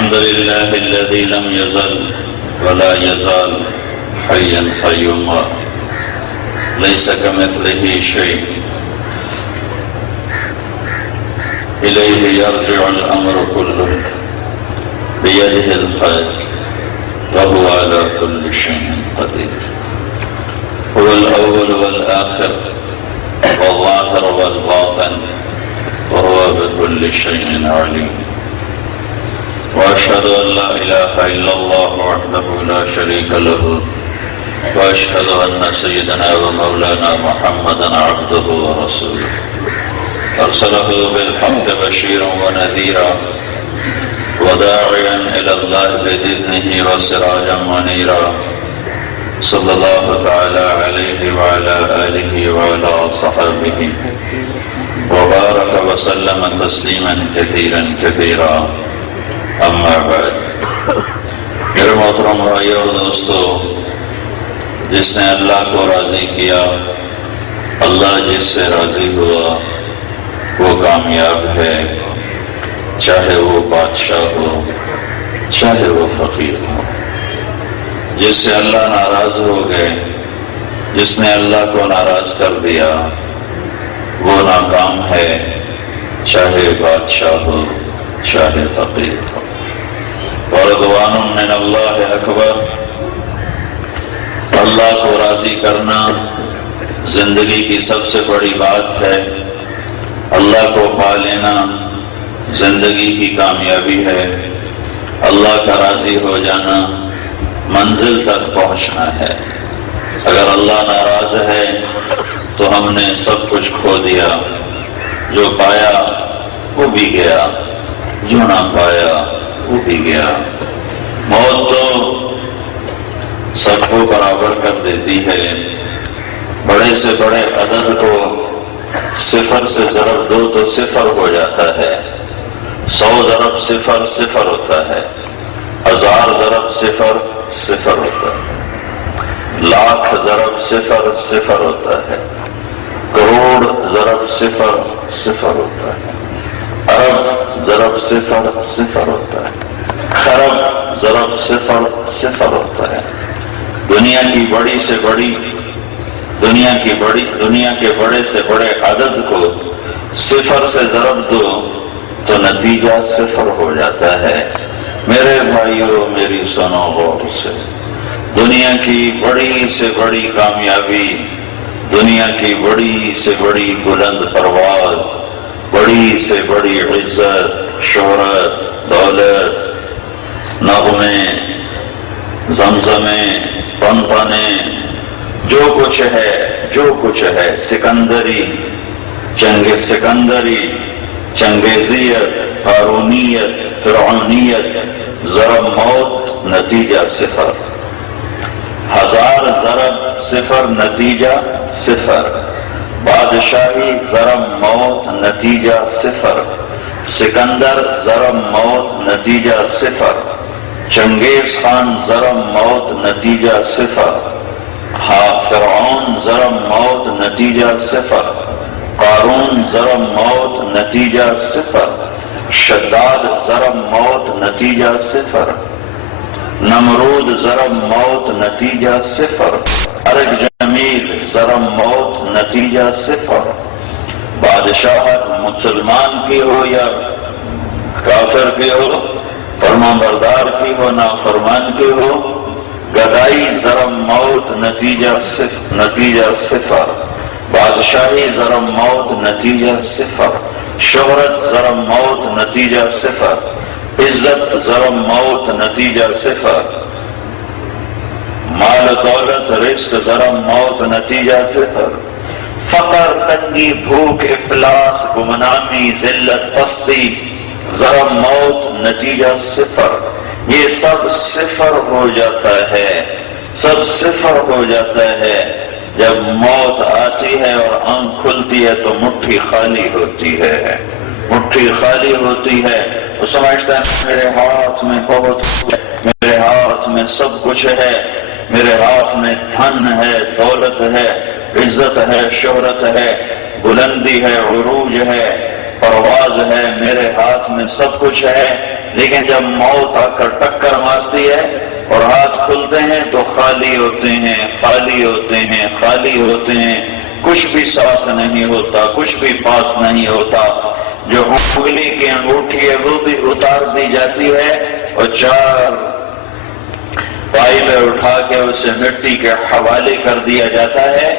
الحمد لله الذي لم يزل ولا يزال حيا قيوما ليس كمثله شيء إليه يرجع الأمر كله بيده الخير وهو على كل شيء قدير هو الأول والآخر والظاهر والباطن وهو بكل شيء عليم وأشهد أن لا إله إلا الله وحده لا شريك له وأشهد أن سيدنا ومولانا محمدا عبده ورسوله أرسله بالحق بشيرا ونذيرا وداعيا إلى الله بإذنه وسراجا منيرا صلى الله تعالى عليه وعلى آله وعلى صحبه وبارك وسلم تسليما كثيرا كثيرا اما بعد. میرے محترم بھائیو اور دوستو، جس نے اللہ کو راضی کیا، اللہ جس سے راضی ہوا وہ کامیاب ہے، چاہے وہ بادشاہ ہو چاہے وہ فقیر ہو. جس سے اللہ ناراض ہو گئے، جس نے اللہ کو ناراض کر دیا وہ ناکام ہے، چاہے بادشاہ ہو چاہے فقیر ہو. ورضوان من اللہ اکبر. اللہ کو راضی کرنا زندگی کی سب سے بڑی بات ہے. اللہ کو پا لینا زندگی کی کامیابی ہے. اللہ کا راضی ہو جانا منزل تک پہنچنا ہے. اگر اللہ ناراض ہے تو ہم نے سب کچھ کھو دیا. جو پایا وہ بھی گیا، جو نہ پایا وہ بھی گیا. موت تو سب کو برابر کر دیتی ہے. بڑے سے بڑے عدد کو صفر سے ضرب دو تو صفر ہو جاتا ہے. 100 ضرب صفر صفر ہوتا ہے. 1000 ضرب صفر صفر ہوتا ہے. لاکھ ضرب صفر صفر ہوتا ہے. کروڑ ضرب صفر صفر ہوتا ہے. ارب ضرب صفر صفر ہوتا ہے. خرب ضرب صفر صفر ہوتا ہے. دنیا کے بڑے سے بڑے عدد کو صفر سے ضرب دو تو نتیجہ صفر ہو جاتا ہے. میرے بھائیو میری سنو غور سے. دنیا کی بڑی سے بڑی کامیابی، دنیا کی بڑی سے بڑی بلند پرواز، بڑی سے بڑی عزت، شہرت، دولت، نغمے، زمزمے، پنپنے، جو کچھ ہے سکندری، چنگیزیت، قارونیت، فرعونیت، ضرب موت نتیجہ صفر. 1000 ضرب صفر نتیجہ صفر. بادشاہی ضرب موت نتیجہ صفر. سکندر ضرب موت نتیجہ صفر. چنگیز خان ضرب موت نتیجہ صفر. فرعون ضرب موت نتیجہ صفر. قارون ضرب موت نتیجہ صفر. شداد ضرب موت نتیجہ صفر. نمرود ضرب موت نتیجہ صفر. ارگ جمیل ضرب موت نتیجہ صفر. بادشاہت مسلمان کی ہو یا کافر کی ہو، فرمان بردار کی ہو نافرمان کی ہو، گدائی ضرب موت نتیجہ صفر. بادشاہی ضرب موت نتیجہ صفر. شہرت ضرب موت نتیجہ صفر. عزت ضرب موت نتیجہ صفر. مال دولت رزق ضرب موت نتیجہ صفر. فقر، تنگی، بھوک، افلاس، گمنامی، ذلت، پستی ضرب موت نتیجہ صفر. یہ سب صفر ہو جاتا ہے، سب صفر ہو جاتا ہے جب موت آتی ہے اور آنکھ کھلتی ہے تو مٹھی خالی ہوتی ہے. مٹھی خالی ہوتی ہے، وہ سمجھتا ہے میرے ہاتھ میں بہت کچھ ہے، میرے ہاتھ میں سب کچھ ہے، میرے ہاتھ میں دھن ہے، دولت ہے، عزت ہے، شہرت ہے، بلندی ہے، عروج ہے، پرواز ہے، میرے ہاتھ میں سب کچھ ہے، لیکن جب موت آ کر ٹکر مارتی ہے اور ہاتھ کھلتے ہیں تو خالی ہوتے ہیں، خالی ہوتے ہیں، خالی ہوتے ہیں، کچھ بھی ساتھ نہیں ہوتا، کچھ بھی پاس نہیں ہوتا۔ جو انگلی کی انگوٹھی ہے وہ بھی اتار دی جاتی ہے اور 4 پائے اٹھا کے اسے مٹی کے حوالے کر دیا جاتا ہے،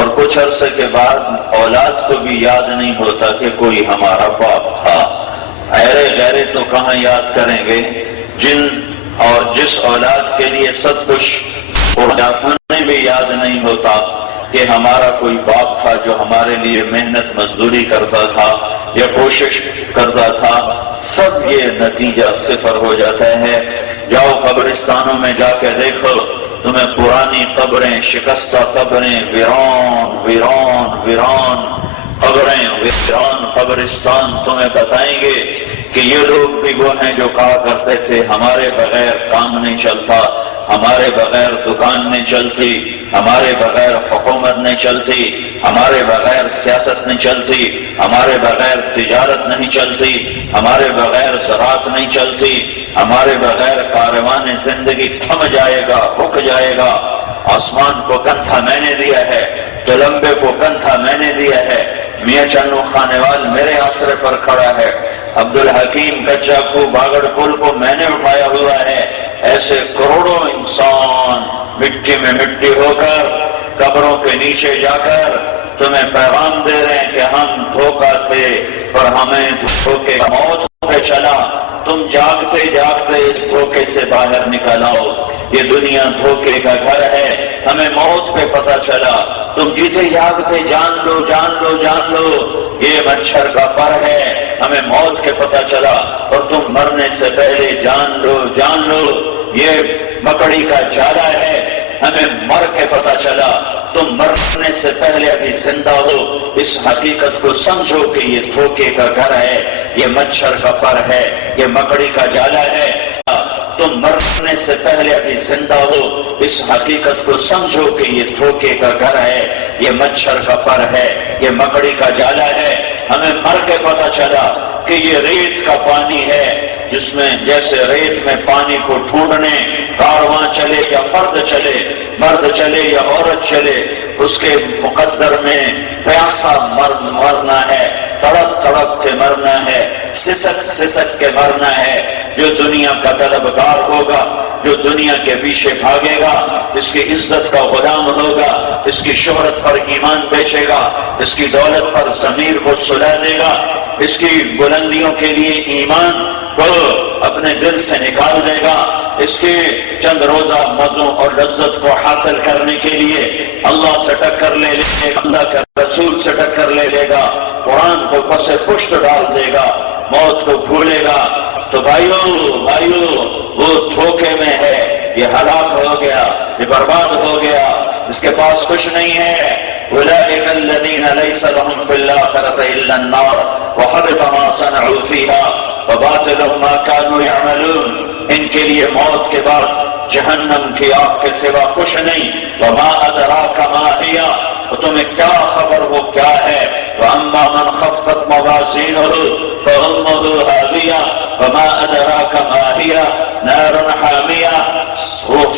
اور کچھ عرصے کے بعد اولاد کو بھی یاد نہیں ہوتا کہ کوئی ہمارا باپ تھا۔ اہرے غیرے تو کہاں یاد کریں گے جن اور جس اولاد کے لیے سب کچھ انہیں بھی یاد نہیں ہوتا کہ ہمارا کوئی باپ تھا جو ہمارے لیے محنت مزدوری کرتا تھا یا کوشش کرتا تھا۔ سب یہ نتیجہ صفر ہو جاتا ہے۔ جاؤ قبرستانوں میں جا کے دیکھو، تمہیں پرانی قبریں، شکستہ قبریں، ویران ویران ویران قبریں، ویران قبرستان تمہیں بتائیں گے کہ یہ لوگ بھی وہ ہیں جو کہا کرتے تھے ہمارے بغیر کام نہیں چلتا، ہمارے بغیر دکان نہیں چلتی، ہمارے بغیر حکومت نہیں چلتی، ہمارے بغیر سیاست نہیں چلتی، ہمارے بغیر تجارت نہیں چلتی، ہمارے بغیر زراعت نہیں چلتی، ہمارے بغیر کاروان زندگی تھم جائے گا، رک جائے گا۔ آسمان کو کندھا میں نے دیا ہے، تلمبے کو کندھا میں نے دیا ہے، میاں چنو خانیوال میرے آسرے پر کھڑا ہے، عبدالحکیم کچا کو باگڑ پل کو میں نے اٹھایا ہوا ہے۔ ایسے کروڑوں انسان مٹی میں مٹی ہو کر قبروں کے نیچے جا کر تمہیں پیغام دے رہے ہیں کہ ہم دھوکہ تھے پر ہمیں دھوکے کا موت پہ چلا، تم جاگتے جاگتے اس دھوکے سے باہر نکل آؤ، یہ دنیا دھوکے کا گھر ہے، ہمیں موت پہ پتہ چلا، تم جیتے جاگتے جان لو جان لو جان لو یہ مچھر کا پر ہے، ہمیں موت کے پتہ چلا، اور تم مرنے سے پہلے جان لو یہ مکڑی کا جالا ہے، ہمیں مر کے پتہ چلا، تم مرنے سے پہلے ابھی زندہ ہو، اس حقیقت کو سمجھو کہ یہ دھوکے کا گھر ہے، یہ مچھر کا پر ہے، یہ مکڑی کا جالا ہے۔ تم مرنے سے پہلے ابھی زندہ ہو، اس حقیقت کو سمجھو کہ یہ دھوکے کا گھر ہے، یہ مچھر کا پر ہے، یہ مکڑی کا جالا ہے۔ ہمیں مر کے پتہ چلا کہ یہ ریت کا پانی ہے، جس میں جیسے ریت میں پانی کو ڈھونڈنے کارواں چلے یا فرد چلے، مرد چلے یا عورت چلے، اس کے مقدر میں پیاسا مرنا ہے، تڑپ تڑپ کے مرنا ہے، سسک سسک کے مرنا ہے۔ جو دنیا کا طلبگار ہوگا، جو دنیا کے پیچھے بھاگے گا، اس کی عزت کا غلام ہوگا، اس کی شہرت پر ایمان بیچے گا، اس کی دولت پر ضمیر کو سلا دے گا، اس کی بلندیوں کے لیے ایمان کو اپنے دل سے نکال دے گا، اس کے چند روزہ مزوں اور لذت کو حاصل کرنے کے لیے اللہ سے ٹکر لے لے گا، اللہ کے رسول سے ٹکر لے لے گا، قرآن کو پس پشت ڈال دے گا، موت کو بھولے گا، تو بھائیو وہ دھوکے میں ہے، یہ ہلاک ہو گیا، یہ برباد ہو گیا، اس کے پاس کچھ نہیں ہے۔ أولئك الذين ليس لهم في الآخرة إلا النار وحبط ما صنعوا فيها وباطل ما كانوا يعملون۔ ان کے لیے موت کے بعد جہنم کی آگ کے سوا کچھ نہیں۔ وما أدراك ما هي، تمہیں کیا خبر وہ کیا ہے۔ وأما من خفت موازينه فأمه هاوية وما أدراك ما هي نار حامية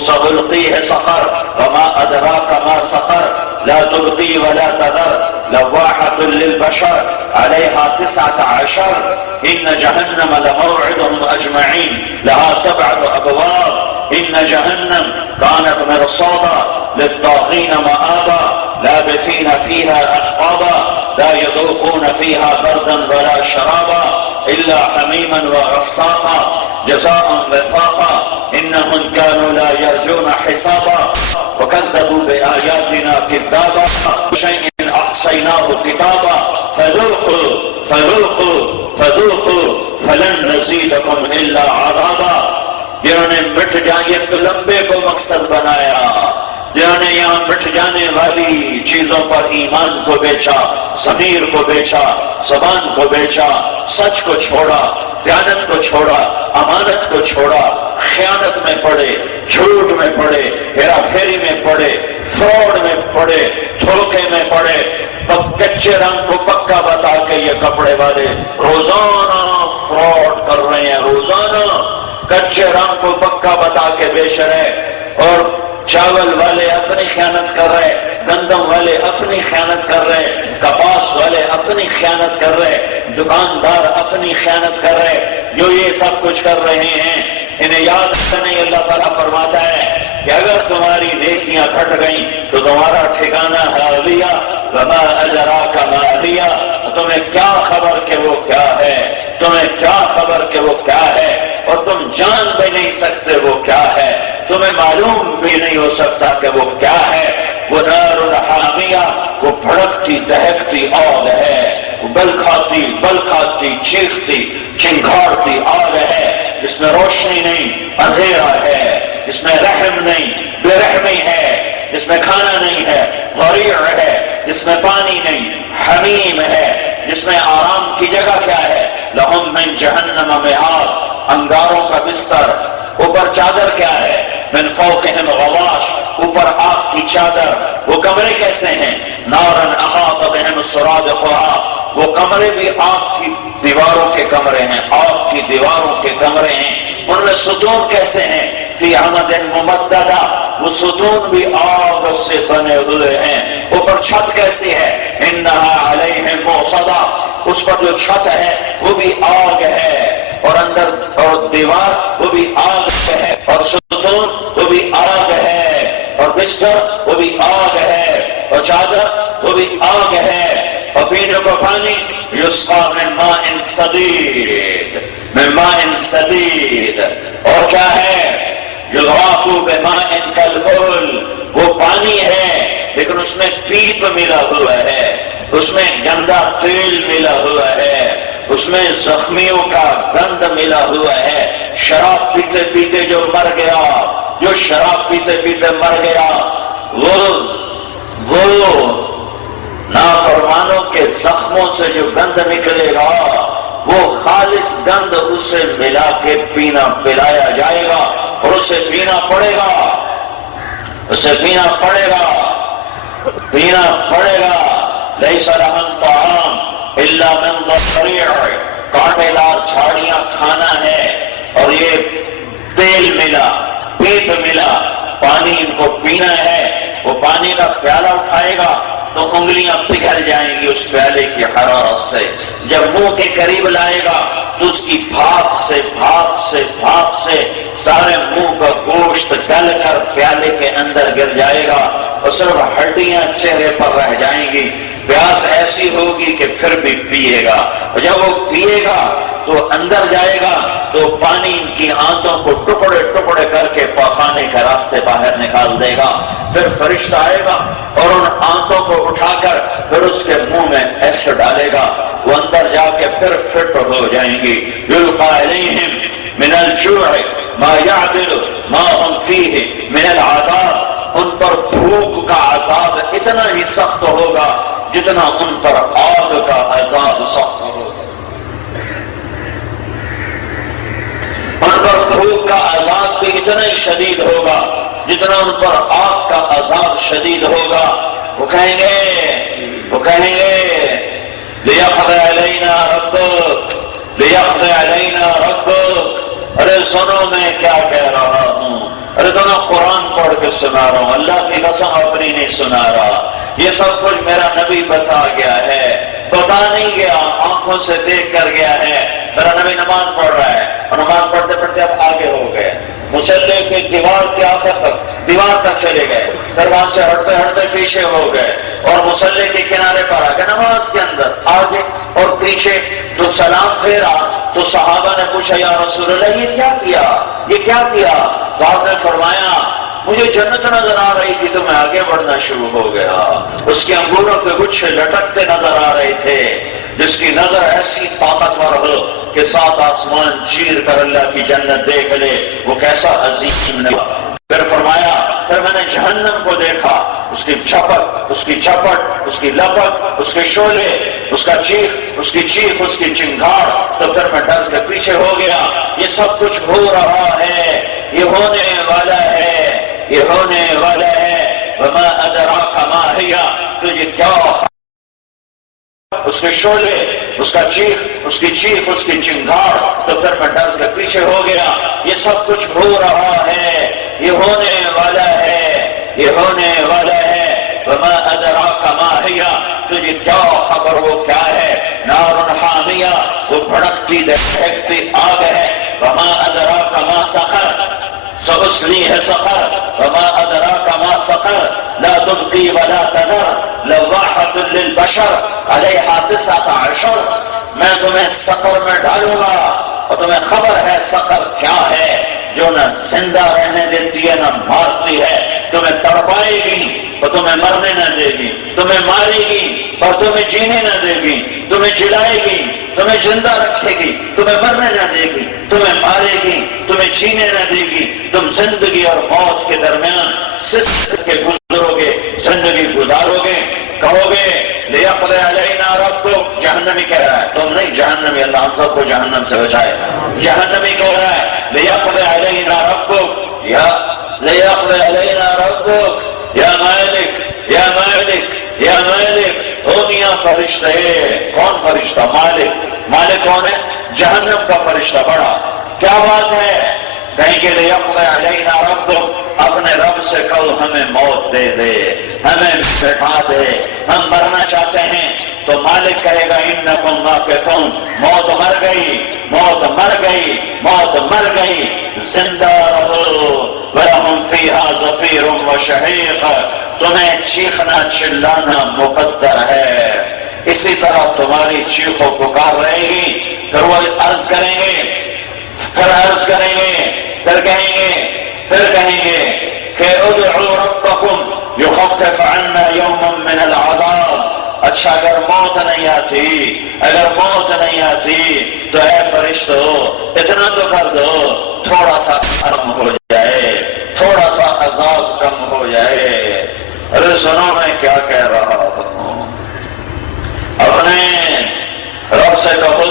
سألقيه سقر وما أدراك ما سقر لا تبقي ولا تذر لواحة للبشر عليها 19 إن جهنم لموعدهم أجمعين لها 7 أبواب إن جهنم كانت مرصادا للطاغين مآبا لابثين فيها أحقابا لا يذوقون فيها بردا ولا شرابا إلا حميما وغساقا جزاء وفاقا إنهم كانوا لا يرجون حسابا وكذبوا بآياتنا كذابا شيء أحصيناه كتابا فذوقوا فلن نزيدكم إلا عذابا۔ جنہوں نے مٹ جائے لمبے کو مقصد بنایا، جنہوں نے یہاں مٹ جانے والی چیزوں پر ایمان کو بیچا، ضمیر کو بیچا، زبان کو بیچا، سچ کو چھوڑا، دیانت کو چھوڑا، امانت کو چھوڑا، خیانت میں پڑے، جھوٹ میں پڑے، ہیرا پھیری میں پڑے، فراڈ میں پڑے، دھوکے میں پڑے، کچے رنگ کو پکا بتا کے یہ کپڑے والے روزانہ فراڈ کر رہے ہیں، روزانہ کچے رنگ کو پکا بتا کے بیچ رہے، اور چاول والے اپنی خیانت کر رہے، گندم والے اپنی خیانت کر رہے، کپاس والے اپنی خیانت کر رہے، دکاندار اپنی خیانت کر رہے، جو یہ سب کچھ کر رہے ہیں انہیں یاد نہیں۔ اللہ تعالیٰ فرماتا ہے کہ اگر تمہاری نیکیاں گھٹ گئیں تو تمہارا ٹھکانہ حاویہ وما ادراک ما ہی، تمہیں کیا خبر کہ وہ کیا ہے، تمہیں کیا خبر کہ وہ کیا ہے، اور تم جان بھی نہیں سکتے وہ کیا ہے، تمہیں معلوم بھی نہیں ہو سکتا کہ وہ کیا ہے۔ وہ نار الحامیہ، وہ بھڑکتی دہکتی آگ ہے، وہ بل کھاتی چیختی چنگھاڑتی آگ ہے، جس میں روشنی نہیں اندھیرا ہے، جس میں رحم نہیں بے رحمی ہے، جس میں کھانا نہیں ہے غریع ہے، جس میں پانی نہیں حمیم ہے، جس میں آرام کی جگہ کیا ہے، لہم من جہنم مہاد، انگاروں کا بستر، اوپر چادر کیا ہے، من فوقہم غواش، اوپر آگ کی چادر۔ وہ کمرے کیسے ہیں، نارن احاط بہم سرادقھا، وہ کمرے بھی آگ کی دیواروں کے کمرے ہیں، آگ کی دیواروں کے کمرے ہیں، ان میں ستون کیسے ہیں، فی عمد ممددہ، وہ ستون بھی آگ سے بنے ہوئے ہیں۔ اوپر چھت کیسی ہے، انہا علیہم موصدہ، اس پر جو چھت ہے وہ بھی آگ ہے، اور اندر اور دیوار وہ بھی آگ ہے، اور ستون وہ بھی آگ ہے، اور بستر وہ بھی آگ ہے، اور چادر وہ بھی آگ ہے، اور پینے کو پانی یسقا من ماء صدید، من ماء صدید، اور کیا ہے، یغاث بماء کالمہل، وہ پانی ہے لیکن اس میں پیپ ملا ہوا ہے، اس میں گندا تیل ملا ہوا ہے، اس میں زخمیوں کا گند ملا ہوا ہے۔ شراب پیتے پیتے جو مر گیا، جو شراب پیتے پیتے مر گیا، وہ نافرمانوں کے زخموں سے جو گند نکلے گا وہ خالص گند اسے ملا کے پلایا جائے گا، اور اسے پینا پڑے گا، اسے پینا پڑے گا، پینا پڑے گا۔ لیس لہم طعام الا من ضریع، کانٹے دار جھاڑیاں کھانا ہے، اور یہ تیل ملا، پیپ ملا، پانی ان کو پینا ہے۔ وہ پانی کا پیالہ اٹھائے گا تو انگلیاں پگھل جائیں گی اس پیالے کی حرارت سے، جب منہ کے قریب لائے گا تو اس کی بھاپ سے سارے منہ کا گوشت گل کر پیالے کے اندر گر جائے گا، اور صرف ہڈیاں چہرے پر رہ جائیں گی۔ پیاس ایسی ہوگی کہ پھر بھی پیے گا، اور جب وہ پیے گا تو اندر جائے گا تو پانی ان کی آنتوں کو ٹکڑے ٹکڑے کر کے پاخانے کے راستے باہر نکال دے گا۔ پھر فرشتہ آئے گا اور ان آنتوں کو اٹھا کر پھر اس کے منہ میں ایسے ڈالے گا، وہ اندر جا کے پھر فٹ ہو جائیں گی۔ یلقى علیہم من الجوع ما يعدل ما هم فیہ من العذاب، ان پر بھوک کا عذاب اتنا ہی سخت ہوگا جتنا ان پر آگ کا عذاب سخت ہوگا، ان پر بھوک کا عذاب بھی اتنا ہی شدید ہوگا جتنا ان پر آگ کا عذاب شدید ہوگا۔ وہ کہیں گے لیقضی علینا ربک، لیقضی علینا ربک، ارے سنو میں کیا کہہ رہا ہوں، ارے تو میں قرآن پڑھ کے سنا رہا ہوں، اللہ کی قسم اپنی نہیں سنا رہا، یہ سب کچھ میرا نبی بتا گیا ہے، بتا نہیں گیا، آنکھوں سے دیکھ کر گیا ہے۔ میرا نبی نماز پڑھ رہا ہے، اور نماز پڑھتے پڑھتے اب آگے ہو گئے، مصلی کی دیوار کے آخر تک، دیوار تک چلے گئے، پھر وہاں سے ہٹتے ہٹتے پیچھے ہو گئے، اور مصلی کے کنارے پر آ گئے، نماز کے اندر آگے اور پیچھے۔ تو سلام پھیرا تو صحابہ نے پوچھا یا رسول اللہ یہ کیا کیا، یہ کیا کیا؟ تو آپ نے فرمایا مجھے جنت نظر آ رہی تھی تو میں آگے بڑھنا شروع ہو گیا، اس کے انگوروں کے گچھے لٹکتے نظر آ رہے تھے، جس کی نظر ایسی طاقتور ہو کہ سات آسمان چیر کر اللہ کی جنت دیکھ لے، وہ کیسا عظیم نے۔ پھر فرمایا پھر میں نے جہنم کو دیکھا، اس کی چپٹ، اس کی چپٹ، اس کی لپٹ، اس کے شعلے، اس کا چیخ، اس کی چیخ، اس کی چنگھاڑ، تو پھر میں ڈر کے پیچھے ہو گیا۔ یہ سب کچھ ہو رہا ہے، یہ ہونے والا ہے، یہ ہونے والا ہے۔ وما ادراک ما ہی، تجھے کیا اس کے شعلے، اس کی چیخ، اس کی چنگھاڑ، تو پھر میں ڈر کے پیچھے ہو گیا۔ یہ سب کچھ ہو رہا ہے، یہ ہونے والا ہے، یہ ہونے والا ہے۔ وما ادراک ما ہی، تجھے کیا خبر وہ کیا ہے؟ نار حامیہ، وہ بھڑکتی دہکتی آگ ہے۔ وما ادراک ما سقر، سأصلیہ سقر۔ وما ادراک ما سقر لا تبقی ولا تذر لواحۃ للبشر علیہا 19 میں تمہیں سقر میں ڈالوں گا، اور تمہیں خبر ہے سقر کیا ہے، جو نہ زندہ رہنے دیتی ہے نہ مارتی ہے، تمہیں تڑپائے گی اور تمہیں مرنے نہ دے گی، تمہیں مارے گی اور تمہیں جینے نہ دے گی، تمہیں جلائے گی، تمہیں زندہ رکھے گی، تمہیں مرنے نہ دے گی، تمہیں مارے گی، تمہیں جینے نہ دے گی۔ تم زندگی اور موت کے درمیان سست کے گزرو گے، زندگی گزارو گے، کہو گے لیقضی علینا ربک، جہنمی کہہ رہا ہے، تم نہیں، جہنمی، اللہ ہم سب کو جہنم سے بچائے۔ جہنمی کہہ رہا ہے لیقضی علینا ربک، یا لیقضی علینا ربک، یا مالک یا مالک یا مالک۔ او میاں فرشتے، کون فرشتہ؟ مالک۔ مالک کون ہے؟ جہنم کا فرشتہ بڑا۔ کیا بات ہے؟ کہیں کہ لیقضی علینا ربک، اپنے رب سے کہو ہمیں موت دے دے، ہمیں بٹھا دے، ہم مرنا چاہتے ہیں۔ تو مالک کہے گا انکم ماکثون، موت مر گئی، موت مر گئی، موت مر گئی، زندہ رہو۔ وَلَهُمْ فِيهَا زَفِيرٌ وَشَهِيقٌ، تمہیں چیخنا چلانا مقدر ہے۔ اسی طرح تمہاری چیخ و پکار رہے گی، پھر وہ عرض کریں گے، پھر عرض کریں گے، پھر کہیں گے کہ ادعوا ربکم یخفف عنا یوما من العذاب۔ اچھا اگر موت نہیں آتی تو اے فرشتو اتنا تو کر دو، تھوڑا سا کم ہو جائے، تھوڑا سا عذاب کم ہو جائے۔ ارے سنو میں کیا کہہ رہا ہوں، اپنے رب سے کہو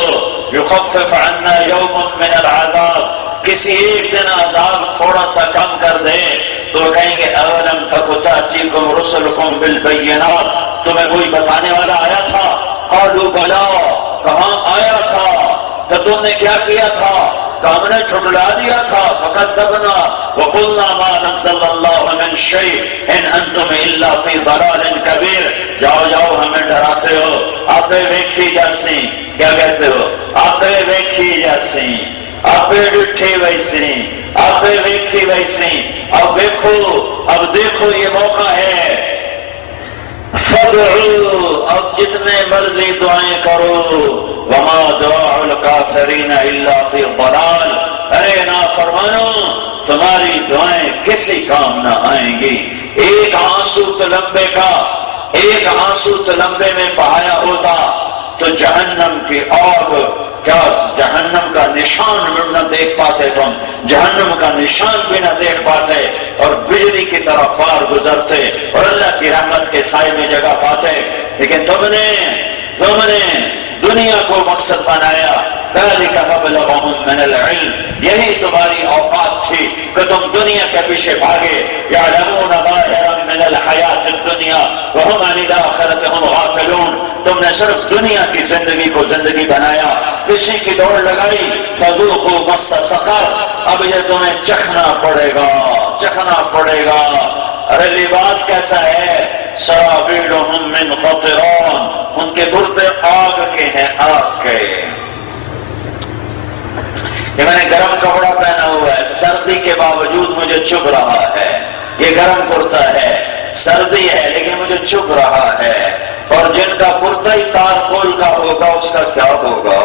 یخفف عنا یوما من العذاب، کسی ایک دن عذاب تھوڑا سا کم کر دے۔ تو کہیں گے اولم تک تأتیکم رسلکم بالبینات، تمہیں کوئی بتانے والا آیا تھا؟ قالوا بلا، کہاں آیا تھا؟ تو تم نے کیا کیا تھا؟ کہ ہم نے چھٹلا دیا تھا۔ فکذبنا وقلنا ما نزل اللہ من شیء ان انتم الا فی ضلال کبیر۔ جاؤ ہمیں ڈراتے ہو، آپ ویکھی جاسی، کیا کہتے ہو؟ آپ ویکھی جاسی، آپ ڈٹھی ویسی، آپ ویکھی ویسی، اب دیکھو یہ موقع ہے، فدعو، اب جتنے مرضی دعائیں کرو، وما دعاء الکافرین الا فی ضلال، اے نافرمانو تمہاری دعائیں کسی کام نہ آئیں گی۔ ایک آنسو تلمبے میں بہایا ہوتا تو جہنم کی آگ، کیا جہنم کا نشان نہ دیکھ پاتے تم، جہنم کا نشان بھی نہ دیکھ پاتے، اور بجلی کی طرح پار گزرتے اور اللہ کی رحمت کے سائے میں جگہ پاتے۔ لیکن تم نے دنیا کو مقصد بنایا، ذَلِكَ مَبْلَغُهُم مِّنَ الْعِلْمِ، یہی تمہاری اوقات تھی کہ تم دنیا کے پیچھے بھاگے۔ يَعْلَمُونَ ظَاهِرًا مِّنَ الْحَيَاةِ الدُّنْيَا وَهُمْ عَنِ الْآخِرَةِ هُمْ غَافِلُونَ، تم نے صرف دنیا کی زندگی کو زندگی بنایا، کسی کی دوڑ لگائی۔ فَذُوقُوا مَسَّ سَقَرَ، اب یہ تمہیں چکھنا پڑے گا۔ ارے لباس کیسا ہے؟ سرابیلہم من قطران، ان کے گردے آگ کے ہیں، آگ کے۔ یہ میں نے گرم کپڑا پہنا ہوا ہے، سردی کے باوجود مجھے چبھ رہا ہے، یہ گرم کرتا ہے، سردی ہے لیکن مجھے چبھ رہا ہے۔ اور جن کا کرتا ہی تارکول کا ہوگا اس کا کیا ہوگا؟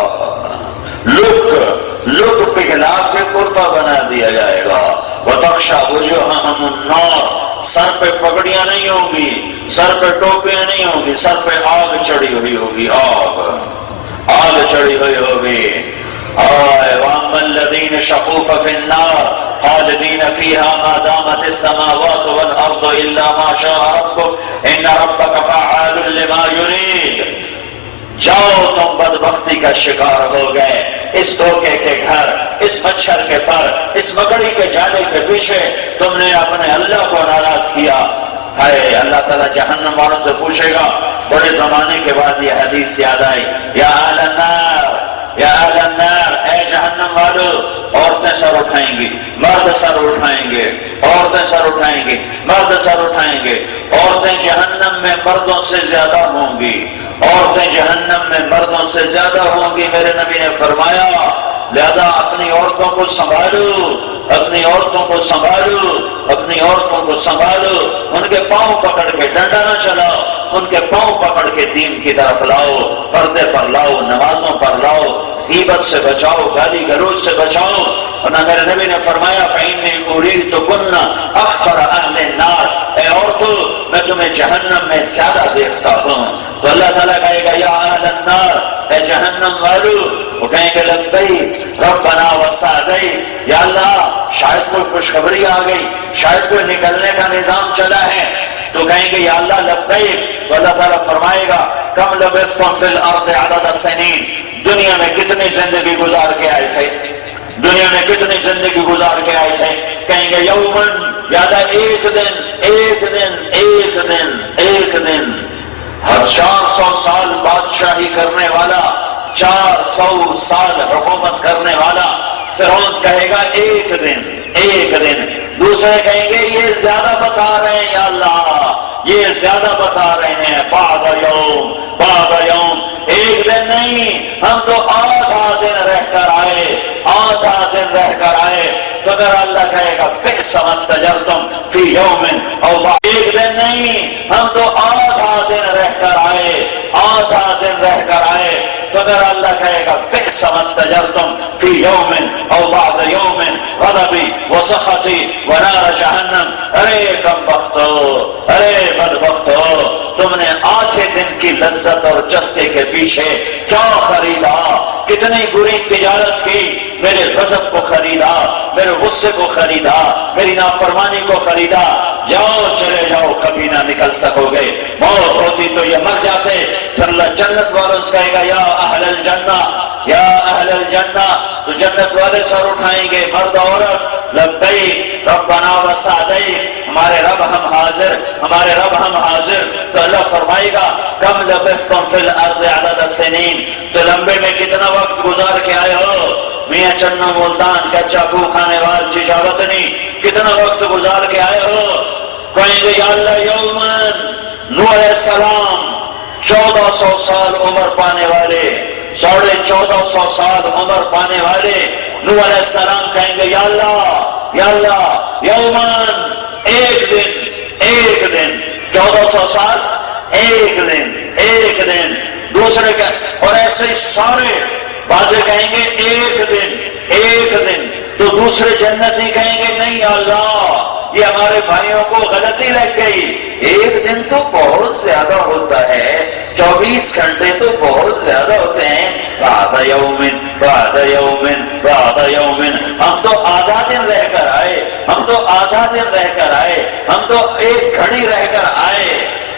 لک پگھلا کے کرتا بنا دیا جائے گا۔ وَتَخْشَى وُجُوهَهُمُ النَّارُ، سر پہ پگڑیاں نہیں ہوں گی، سر پہ ٹوپیاں نہیں ہوں گی، سر پہ آگ چڑھی ہوئی ہوگی، آگ چڑھی ہوئی ہوگی۔ وَأَمَّا الَّذِينَ شَقُوا فَفِي النَّارِ خَالِدِينَ فِيهَا مَا دَامَتِ السَّمَاوَاتُ وَالْأَرْضُ إِلَّا مَا شَاءَ رَبُّكَ إِنَّ رَبَّكَ فَعَّالٌ لِمَا يُرِيدُ۔ جاؤ تم بدبختی کا شکار ہو گئے، اس دھوکے کے گھر، اس مچھر کے پر، اس مکڑی کے جالے کے پیچھے تم نے اپنے اللہ کو ناراض کیا۔ اللہ تعالیٰ جہنم والوں سے پوچھے گا بڑے زمانے کے بعد یہ حدیث یاد آئی، یا اہل النار، یا اہل النار، اے جہنم والو، عورتیں سر اٹھائیں گی، مرد سر اٹھائیں گے، عورتیں سر اٹھائیں گی، مرد سر اٹھائیں گے، عورتیں جہنم میں مردوں سے زیادہ ہوں گی، عورتیں جہنم میں مردوں سے زیادہ ہوں گی، میرے نبی نے فرمایا، لہذا اپنی عورتوں کو سنبھالو، اپنی عورتوں کو سنبھالو، اپنی عورتوں کو سنبھالو، ان کے پاؤں پکڑ کے ڈنڈا نہ چلاؤ، ان کے پاؤں پکڑ کے دین کی طرف لاؤ، پردے پر لاؤ، نمازوں پر لاؤ، غیبت سے بچاؤ، گالی گلوچ سے بچاؤ، ورنہ میرے نبی نے فرمایا فَإِنِّي أُرِيدُكُنَّ أَكْثَرَ أَهْلِ النَّارِ، اے عورتوں میں تمہیں جہنم میں زیادہ دیکھتا ہوں۔ تو اللہ تعالیٰ کہے گا یا اہل النار، اے جہنم والو، وہ کہیں گے لبیک ربنا وسعدیک، یا اللہ شاید کوئی خوشخبری آ گئی، شاید کوئی نکلنے کا نظام چلا ہے، تو کہیں گے یا اللہ لبیک، تو اللہ تعالیٰ فرمائے گا کم لبثتم فی الارض عدد السنین، دنیا میں کتنی زندگی گزار کے آئے تھے، دنیا میں کتنی زندگی گزار کے آئے تھے، کہیں گے یومن، یا اللہ ایک دن، ایک دن، ایک دن، ایک دن، 400 سال بادشاہی کرنے والا، 400 سال حکومت کرنے والا فرعون کہے گا ایک دن، ایک دن، دوسرے کہیں گے یہ زیادہ بتا رہے ہیں یا اللہ، یہ زیادہ بتا رہے ہیں، بعد یوم، بعد یوم، ایک دن نہیں، ہم تو آدھا دن رہ کر آئے، آدھا دن رہ کر آئے، تو میرا اللہ کہے گا بئس ما استجرتم فی یوم او بعد، ایک دن نہیں، ہم تو آدھا دن رہ کر آئے، آدھا دن رہ کر آئے، تو میرا اللہ کہے گا بئس ما استجرتم فی یوم او بعد یوم غضبی وسخطی ونار جہنم، ارے کم بختو، ارے بدبختو، تم نے آدھے دن کی لذت اور چسکے کے پیچھے کیا خریدا، کتنی بری تجارت کی، میرے غضب کو خریدا، میرے غصے کو خریدا، میری نافرمانی کو خریدا، جاؤ چلے جاؤ، کبھی نہ نکل سکو گے، موت ہوتی تو یہ مر جاتے، پھر اللہ جنت والوں سے کہے گا یا اہل الجنہ، یا اہل الجنہ، تو جنت والے سر اٹھائیں گے، مرد عورت، لبیک ربنا وسعدیک، ہمارے رب ہم حاضر، ہمارے رب ہم حاضر، تو اللہ فرمائے گا کم لبثتم فی الارض عدد السنین، تو لمبے میں کتنا وقت گزار کے آئے ہو، میاں چنا ملتان کا چاقو کھانے وال چچاوت نہیں، کتنا وقت گزار کے آئے ہو، کہیں گے یا اللہ یومن، نوح علیہ السلام 1400 سال عمر پانے والے، 1450 سال عمر پانے والے، نوح علیہ السلام کہیں گے یا اللہ یومن، ایک دن، ایک دن، 1400 سال، ایک دن، ایک دن، دوسرے کہ اور ایسے سارے، بعضے کہیں گے ایک دن، ایک دن، تو دوسرے جنتی کہیں گے نہیں یا اللہ یہ ہمارے بھائیوں کو غلطی لگ گئی، ایک دن تو بہت زیادہ ہوتا ہے، 24 گھنٹے تو بہت زیادہ ہوتے ہیں، بعد یومن، بعد یومن، بعد یومن، ہم تو آدھا دن رہ کر آئے، ہم تو آدھا دن رہ کر آئے، ہم تو ایک گھڑی رہ کر آئے،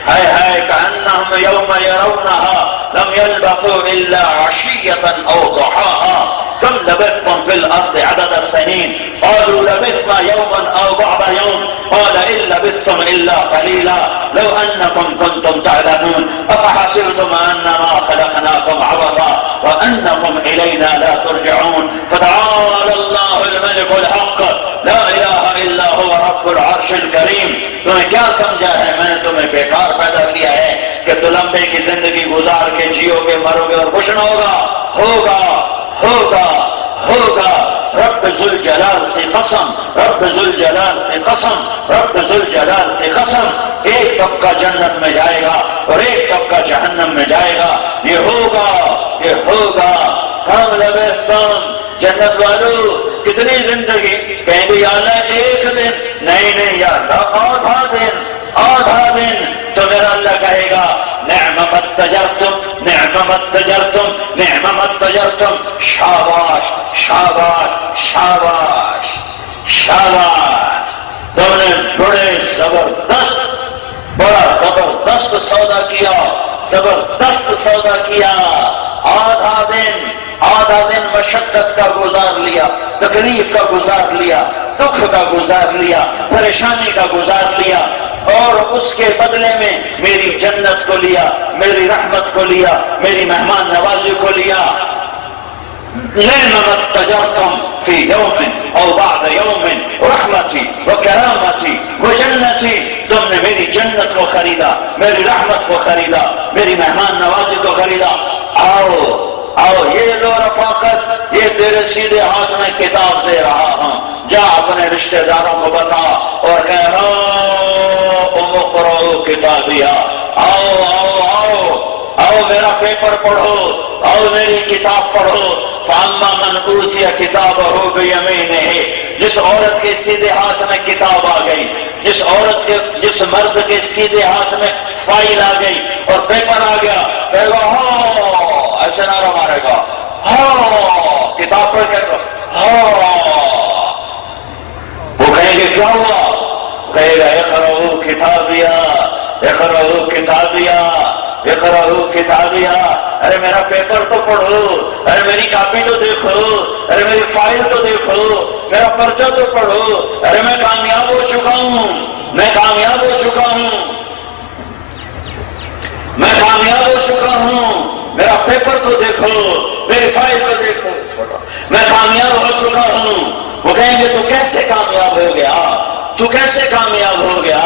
ہائے ہائے کأنہم یوم یرونہا لم یلبثوا الا عشیۃ او ضحاہا کم لبثتم فی الارض عدد السنین قالوا لبثنا یوما او بعض یوم قال ان لبثتم الا قلیلا لو انکم کنتم تعلمون افحسبتم انما خلقناکم عبثا وانکم الینا لا ترجعون فتعالى اللہ الملک الحق لا الہ الا هو رب العرش الکریم، تمہیں کیا سمجھا ہے میں نے تمہیں بیکار پیدا کیا ہے کہ تو لمبے کی زندگی گزار کے جیو گے مرو گے اور کچھ نہ ہوگا، ہوگا، ہوگا، ہوگا، رب ذوالجلال کی قسم، رب ذوالجلال کی قسم، رب ذوالجلال کی قسم، ایک طبقہ جنت میں جائے گا اور ایک طبقہ جہنم میں جائے گا، یہ ہوگا، یہ ہوگا، کم لبثتم، جنت والو کتنی زندگی، کہیں گے یا اللہ ایک دن، نہیں نہیں یا اللہ آدھا دن، آدھا دن، تو میرا اللہ کہے گا نعم ما اتجرتم، نعم ما اتجرتم، نعم ما اتجرتم، شاباش، شاباش، شاباش، شاباش، تم نے بڑے زبردست، بڑا زبردست سودا کیا، زبردست سودا کیا، آدھا دن، آدھا دن مشقت کا گزار لیا، تکلیف کا گزار لیا، دکھ کا گزار لیا، پریشانی کا گزار لیا، اور اس کے بدلے میں میری جنت کو لیا، میری رحمت کو لیا، میری مہمان نوازی کو لیا. لِمَ اتَّجَرْتُمْ فِي يَوْمٍ أَوْ بَعْدَ يَوْمٍ رَحْمَتِي وَكَرَامَتِي وَجَنَّتِي. تم نے میری جنت کو خریدا، میری رحمت کو خریدا، میری مہمان نوازی کو خریدا. آؤ آؤ، یہ لو رفاقت، یہ تیرے سیدھے ہاتھ میں کتاب دے رہا ہوں، جا اپنے رشتہ داروں کو بتا اور کہہ اقرؤوا کتابیہ. آؤ آؤ آؤ آؤ میرا پیپر پڑھو، آؤ میری کتاب پڑھو. فَأَمَّا مَنْ أُوتِيَ كِتَابَهُ بِيَمِينِهِ. جس عورت کے سیدھے ہاتھ میں کتاب آ گئی، جس مرد کے سیدھے ہاتھ میں فائل آ گئی اور پیپر آ گیا، کہے گا ہاں، ایسے نعرہ مارے گا، ہاں کتاب پڑھ کے ہاں. وہ کہیں گے کیا ہوا؟ کہے گا اقرؤوا کتابیہ، اقرؤوا کتابیہ، اقرؤوا کتابیہ. ارے میرا پیپر تو پڑھو، ارے میری کاپی تو دیکھو، ارے میری فائل تو دیکھو، میرا پرچہ تو پڑھو. ارے میں کامیاب ہو چکا ہوں، میں کامیاب ہو چکا ہوں، میں کامیاب ہو چکا ہوں. میرا پیپر تو دیکھو، میری فائل تو دیکھو، میں کامیاب ہو چکا ہوں. وہ کہیں گے تو کیسے کامیاب ہو گیا؟ تو کیسے کامیاب ہو گیا؟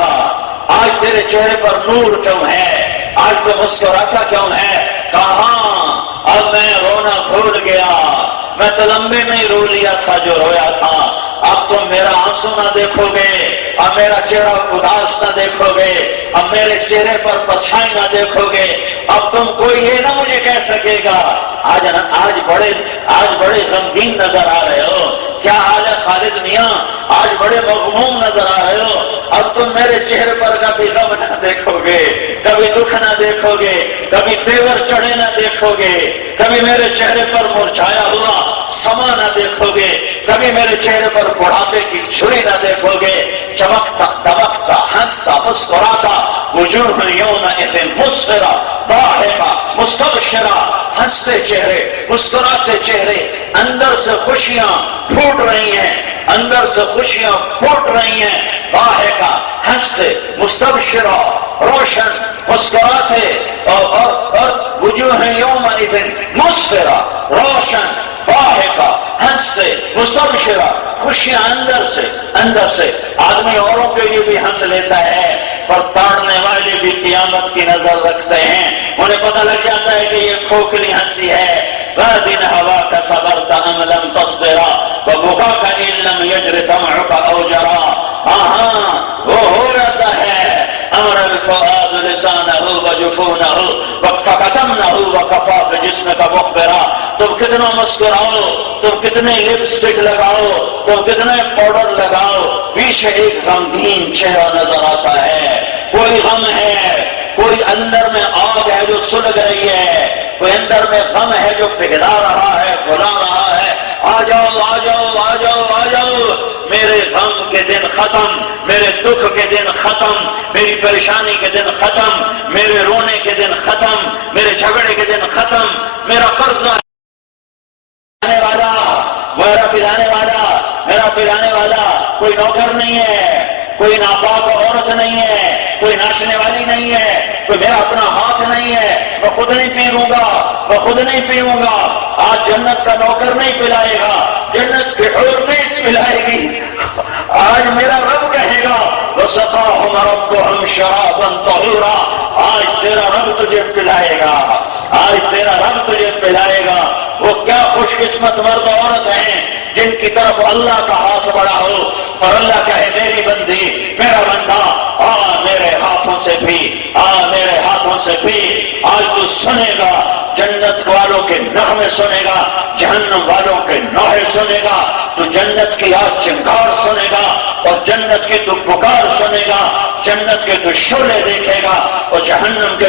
آج تیرے چہرے پر نور کیوں ہے؟ آج تو مسکراتا کیوں ہے؟ کہاں اب میں رونا بھول گیا، میں تو لمبے میں ہی رو لیا تھا جو رویا تھا. اب تم میرا آنسو نہ دیکھو گے، اب میرا چہرہ اداس نہ دیکھو گے، اب میرے چہرے پر پرچھائی نہ دیکھو گے. اب تم کوئی یہ نہ مجھے کہہ سکے گا آج بڑے غمگین نظر آ رہے ہو. کیا حال ہے خالد میاں؟ آج بڑے مغموم نظر آ رہے ہو. اب تم میرے چہرے پر کبھی غم نہ دیکھو گے، کبھی دکھ نہ دیکھو گے، کبھی تیور چڑھے نہ دیکھو گے، کبھی میرے چہرے پر مرجھایا ہوا سما نہ دیکھو گے، کبھی میرے چہرے پر بڑھاپے کی چھری نہ دیکھو گے. چمکتا دمکتا ہنستا مسکراتا وجوہ یومئذ مسفرہ ضاحکہ مستبشرہ. ہنستے چہرے، مسکراتے چہرے، اندر سے خوشیاں پھوٹ رہی ہیں، اندر سے خوشیاں پھوٹ رہی ہیں. ضاحکہ ہنستے، مستبشرہ روشن مسکراتے، اور وجوہ یومئذ مسفرہ روشن ضاحکہ ہنستے مستبشرہ. خوشیاں اندر سے. آدمی اوروں کے لیے بھی ہنس لیتا ہے، پر تاڑنے والے بھی قیامت کی نظر رکھتے ہیں. انہیں پتہ لگ جاتا ہے کہ یہ کھوکھلی ہنسی ہے. وَدِنْ هَوَاكَ صَبَرْتَ أَمْ لَمْ تَصْبِرَ وَبُكَاكَ إِن لَّمْ يَجْرِ دَمْعُكَ أَوْ جَرَى. ہاں وہ ہو جاتا ہے. أَمْرَ الْفُؤَادُ لِسَانَهُ وَجُفُونَهُ فَكَتَمْنَهُ وَكَفَى بِجِسْمِكَ مُخْبِرًا. تم کتنا مسکراؤ، تم کتنے لپسٹک لگاؤ، تم کتنے پاؤڈر لگاؤ، پیچھے ایک غمگین چہرہ نظر آتا ہے. کوئی غم ہے، کوئی اندر میں آگ ہے جو سلگ رہی ہے، کوئی اندر میں غم ہے جو پگھلا رہا ہے، بلا رہا ہے. آ جاؤ آ جاؤ آ جاؤ آ جاؤ، میرے غم کے دن ختم، میرے دکھ کے دن ختم، میری پریشانی کے دن ختم، میرے رونے کے دن ختم، میرے جھگڑے کے دن ختم. میرا قرضہ میرا پلانے والا کوئی نوکر نہیں ہے، کوئی ناپاک عورت نہیں ہے، کوئی ناچنے والی نہیں ہے، کوئی میرا اپنا ہاتھ نہیں ہے. میں خود نہیں پیوں گا، میں خود نہیں پیوں گا. آج جنت کا نوکر نہیں پلائے گا، جنت کی حور نہیں پلائے گی. آج میرا رب کہے گا وَسَقَاهُمْ رَبُّهُمْ شَرَابًا طَهُورًا. آج تیرا رب تجھے پلائے گا، آج تیرا رب تجھے پلائے گا. وہ کیا خوش قسمت مرد عورت ہیں جن کی طرف اللہ کا ہاتھ بڑا ہو اور اللہ کہے میری بندی، میرا بندہ، آ میرے ہاتھوں سے پی، آ میرے ہاتھوں سے پی. آج تو سنے گا، جنت والوں کے نغمے سنے گا، جہنم والوں کے نوحے سنے گا. تو جنت کی آج چنگار سنے گا اور جنت کی تو پکار سنے گا. جنت کے تو شعلے دیکھے گا اور جہنم کے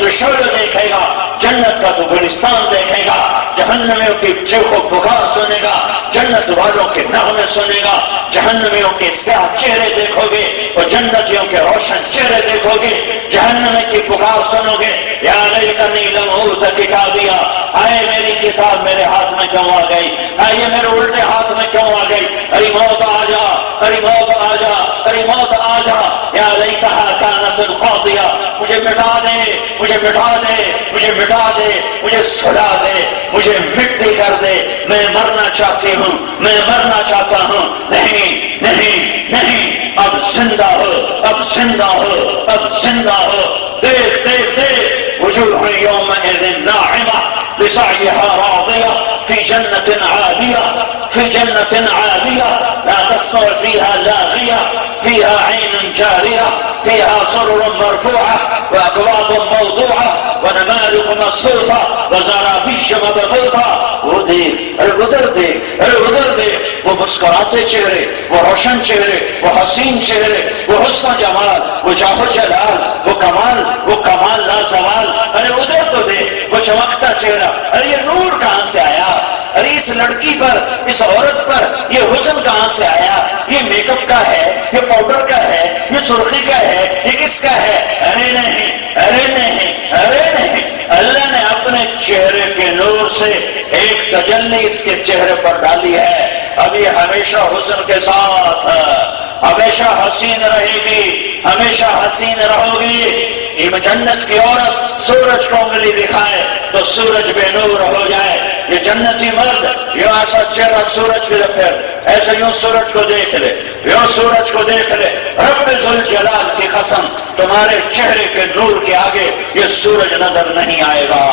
تو شعلے دیکھے گا. جنت کا تو گلستان دیکھے گا، جہنمیوں کی چیخ و پکار سنے گا، جنت والوں کے نغمے سنے گا. جہنمیوں کے سیاہ چہرے دیکھو گے اور جنتیوں کے روشن چہرے دیکھو گے. جہنمی کی پکار سنو گے، یا لیتنی لم اوت کتابیہ، آئے میری کتاب میرے ہاتھ میں کیوں آ گئی، آئے میرے الٹے ہاتھ میں کیوں آ گئی. اری موت آ جا، اری موت آ جا، اری موت آ جا. یا لیتہا کانت الصلاة القاضية، مجھے مٹا دے، مجھے مٹا دے، مجھے مٹا دے، مجھے سلا دے، مجھے مٹی کر دے، میں مرنا چاہتی ہوں، میں مرنا چاہتا ہوں۔ نہیں نہیں نہیں، اب زندہ ہو، اب زندہ ہو، اب زندہ ہو۔ دیکھ دیکھ دیکھ، وجوہ یومئذ ناعمہ لسعیہا راضیہ فی جنت عالیہ، فی جنت عالیہ لا تسمع فیہا لاغیہ فیہا عین جاریہ فیہا سرر مرفوعہ واکواب موضوعہ ونمارق مصفوفہ وزرابیش مبثوثہ۔ وہ دیکھ، ارے ادھر دیکھ، ارے ادھر دیکھ، وہ مسکراتے چہرے، وہ روشن چہرے، وہ حسین چہرے، وہ حسن جمال، وہ جاہ و جلال، وہ کمال لازوال۔ ارے ادھر تو دیکھ، وہ چمکتا چہرہ، ارے یہ نور کہاں سے آیا؟ ارے اس لڑکی پر، اس عورت پر یہ حسن کہاں سے آیا؟ یہ میک اپ کا ہے، یہ پاؤڈر کا ہے، یہ سرخی کا ہے، یہ کس کا ہے؟ ارے نہیں، ارے نہیں، ارے نہیں، اللہ نے اپنے چہرے کے نور سے ایک تجلی اس کے چہرے پر ڈالی ہے۔ اب یہ ہمیشہ حسن کے ساتھ، ہمیشہ حسین رہے گی، ہمیشہ حسین رہو گی۔ یہ جنت کی عورت سورج کو انگلی دکھائے تو سورج بے نور ہو جائے۔ یہ جنتی مرد یوں ایسا چہرہ سورج کی پھر ایسے یوں سورج کو دیکھ لے، یوں سورج کو دیکھ لے، رب ذوالجلال کی قسم تمہارے چہرے کے نور کے آگے یہ سورج نظر نہیں آئے گا۔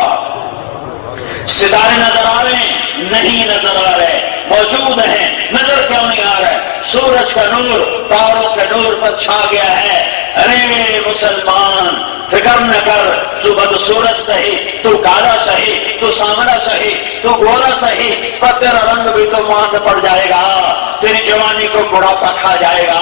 ستارے نظر آ رہے ہیں؟ نہیں نظر آ رہے، موجود ہیں، نظر کیوں نہیں آ رہے؟ سورج کا نور تاروں کے نور پر چھا گیا ہے۔ ارے مسلمان، فکر نہ کر، تو بدصورت سہی، تو کالا سہی، تو سامنا سہی، تو گورا سہی، پر تیرا رنگ بھی تو ماند پڑ جائے گا، تیری جوانی کو بڑھاپا کھا جائے گا،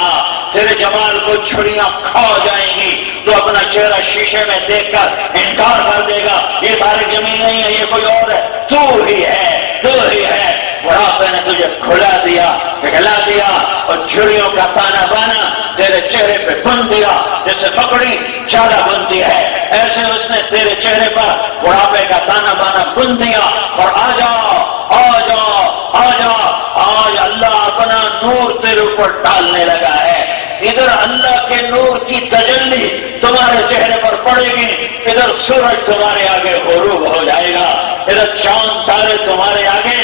تیرے جمال کو چھڑیاں کھا جائیں گی، تو اپنا چہرہ شیشے میں دیکھ کر انکار کر دے گا، یہ طارق جمیل نہیں ہے، یہ کوئی اور ہے، تو ہی ہے، تو ہی ہے۔ بڑھاپے نے تجھے کھلا دیا، پگھلا دیا، اور چھڑیوں کا تانا بانا تیرے چہرے پہ بن دیا، جیسے مکڑی چالا بنتی ہے، ایسے اس نے تیرے چہرے پر بڑھاپے کا تانا بانا بن دیا۔ اور آ جا، آ جا، آ جا، آج اللہ اپنا نور تیرے اوپر ڈالنے لگا ہے۔ ادھر اللہ کے نور کی تجلی تمہارے چہرے پر پڑے گی، ادھر سورج تمہارے آگے غروب ہو جائے گا، ادھر چاند تارے تمہارے آگے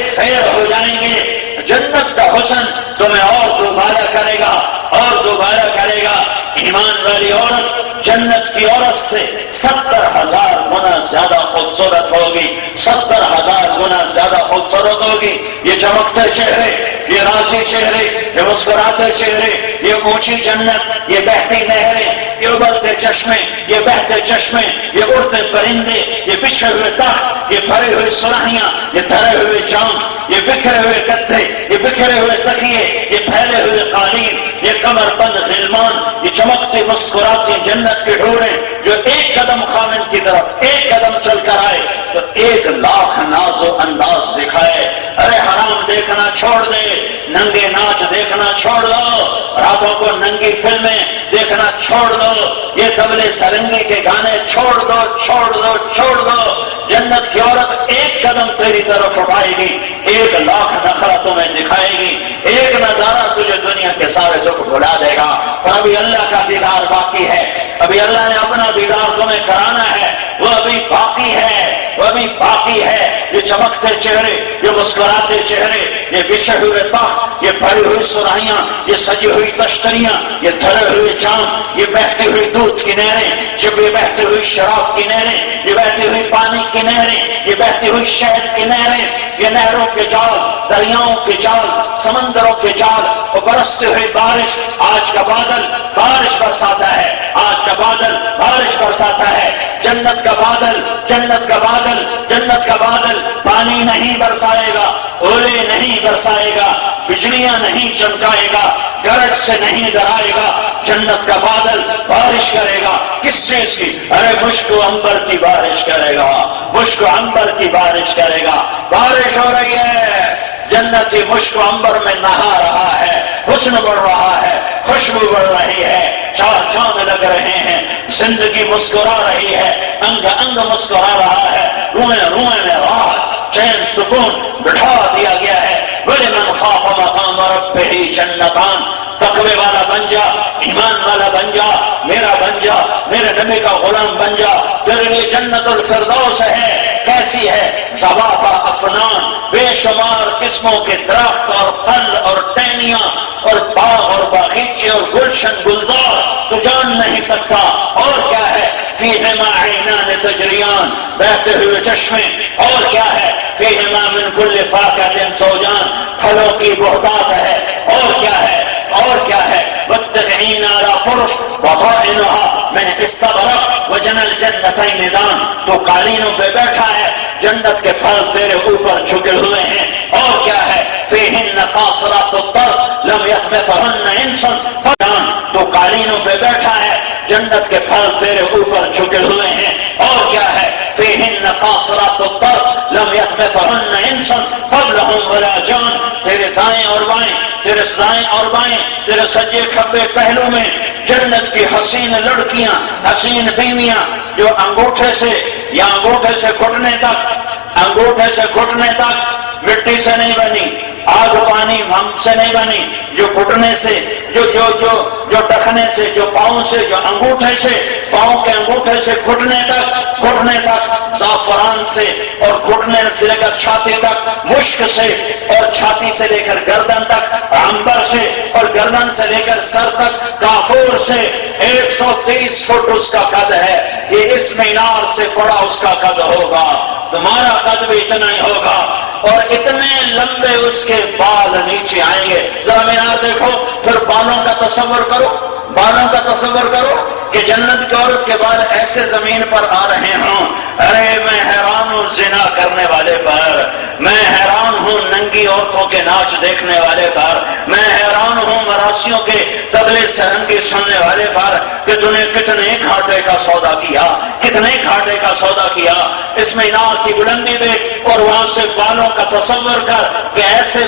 سیر ہو جائیں گے۔ جنت کا حسن تمہیں اور دوبارہ کرے گا، اور دوبارہ کرے گا۔ ایمان والی عورت جنت کی عورت سے 70,000 گنا زیادہ خوبصورت ہوگی، 70,000 گنا زیادہ خوبصورت ہوگی۔ یہ چمکتے چہرے، یہ راضی چہرے، یہ مسکراتے چہرے، یہ اونچی جنت، یہ بہتی نہریں، یہ ابلتے چشمے، یہ بہتے چشمے، یہ اڑتے پرندے، یہ بچھے ہوئے تخت، یہ بھرے ہوئے سراہیاں، یہ دھرے ہوئے جام، یہ بکھرے ہوئے گدے، یہ بکھرے ہوئے تکیے، یہ پھیلے ہوئے قالین، یہ کمر بند غلمان، یہ چمکتی مسکراتی جنت کی حوریں، جو ایک قدم خامد کی طرف ایک قدم چل کر آئے تو 1,00,000 ناز و انداز دکھائے۔ ارے حرام دیکھنا چھوڑ دے، ننگے ناچ دیکھنا چھوڑ دو، راتوں کو ننگی فلمیں دیکھنا چھوڑ دو، یہ طبلے سرنگی کے گانے چھوڑ دو، چھوڑ دو، چھوڑ دو۔ جنت کی عورت ایک قدم تیری طرف اٹھائے گی، 1,00,000 نخرہ تمہیں دکھائے گی، ایک نظارہ تجھے دنیا کے سارے دکھ بھلا دے گا۔ اور ابھی اللہ کا دیدار باقی ہے، ابھی اللہ نے اپنا دیدار تمہیں کرانا ہے، وہ ابھی باقی ہے، وہ ابھی باقی ہے۔ یہ چمکتے چہرے، یہ مسکراتے چہرے، یہ بچھے ہوئے تخت، یہ بھری ہوئی سراہیاں، یہ سجی ہوئی تشتریاں، یہ دھرے ہوئے چاند، یہ بہتی ہوئی دودھ کی نہریں، یہ بہتی ہوئی شراب کی نہریں، یہ بہتی ہوئی پانی کی نہریں، یہ بہتی ہوئی شہد کی نہریں، یہ نہروں کے جال، دریاؤں کے جال، سمندروں کے جال، اور برستے ہوئے بارش۔ آج کا بادل بارش برساتا ہے، آج کا بادل بارش برساتا ہے۔ جنت کا بادل، جنت کا بادل، جنت کا بادل پانی نہیں برسائے گا، اولے نہیں برسائے گا، بجلیاں نہیں چمکائے گا، گرج سے نہیں ڈرائے گا۔ جنت کا بادل بارش کرے گا، کس چیز کی؟ ارے مشک و عنبر کی بارش کرے گا، مشک و عنبر کی بارش کرے گا۔ بارش ہو رہی ہے، جنتی مشک و عنبر میں نہا رہا ہے، حسن بڑھ رہا ہے، خوشبو بڑھ رہی ہے، چار چاند لگ رہے ہیں، زندگی مسکرا رہی ہے، انگ انگ مسکرا رہا ہے، روئیں روئیں میں راحت، چین، سکون بٹھا دیا گیا ہے۔ وَلِمَنْ خَافَ مَقَامَ رَبِّهِ جَنَّتَانِ، تقوی والا بن جا، ایمان والا بن جا، میرا بن جا، میرے نبی کا غلام بن جا، تیرے لیے جنت الفردوس ہے۔ کیسی ہے؟ زوابا افنان، بے شمار قسموں کے درخت اور پھل اور ٹہنیاں اور باغ اور باغیچے اور گلشن گلزار تو جان نہیں سکتا۔ اور کیا ہے؟ فیہما عینان تجریان، بہتے ہوئے چشمے۔ اور کیا ہے؟ فیہما من کل فاکہۃ زوجان، پھلوں کی بہتات ہے۔ اور کیا ہے؟ اور کیا ہے؟ متکئین علی فرش بطائنها من استبرق وجنى الجنتین دان، تو قالینوں پہ بیٹھا ہے، جنت کے پھل تیرے اوپر جھکے ہوئے ہیں۔ اور کیا ہے؟ فیہن قاصرات الطرف لم یطمثہن انس فلان، تو قالینوں پہ بیٹھا ہے، جنت کے پھل تیرے اوپر جھکے ہوئے ہیں۔ اور کیا ہے؟ فیہن قاصرات الطرف لم یطمثہن انس قبلہم ولا جان، تیرے دائیں اور بائیں، تیرے دائیں اور بائیں، تیرے سجے کھبے پہلو میں جنت کی حسین لڑکیاں، حسین بیویاں، جو انگوٹھے سے یا انگوٹھے سے گھٹنے تک مٹی سے نہیں بنی، آگ پانی ہم سے نہیں بنی، جو گھٹنے سے، جو ٹخنے سے، جو پاؤں سے، جو انگوٹھے سے، پاؤں کے انگوٹھے سے گھٹنے تک زعفران سے، اور گھٹنے سے لے کر چھاتی تک مشک سے، اور چھاتی سے لے کر گردن تک عنبر سے، اور گردن سے لے کر سر تک کافور سے۔ 130 فٹ اس کا قد ہے، یہ اس مینار سے بڑا اس کا قد ہوگا، تمہارا قد بھی اتنا ہی ہوگا، اور اتنے لمبے اس کے بال نیچے آئیں گے۔ ذرا مینار دیکھو، پھر بالوں کا تصور کرو کہ جنت کی عورت کے بال ایسے زمین پر آ رہے ہوں۔ ارے میں حیران ہوں زنا کرنے والے پر، میں حیران ہوں ننگی عورتوں کے ناچ دیکھنے والے پر، میں حیران ہوں مراسیوں کے طبلے سرنگی سننے والے پر کہ تو نے کتنے گھاٹے کا سودا کیا۔ اس مینار کی بلندی دیکھ اور وہاں سے بالوں کا تصور کر کہ ایسے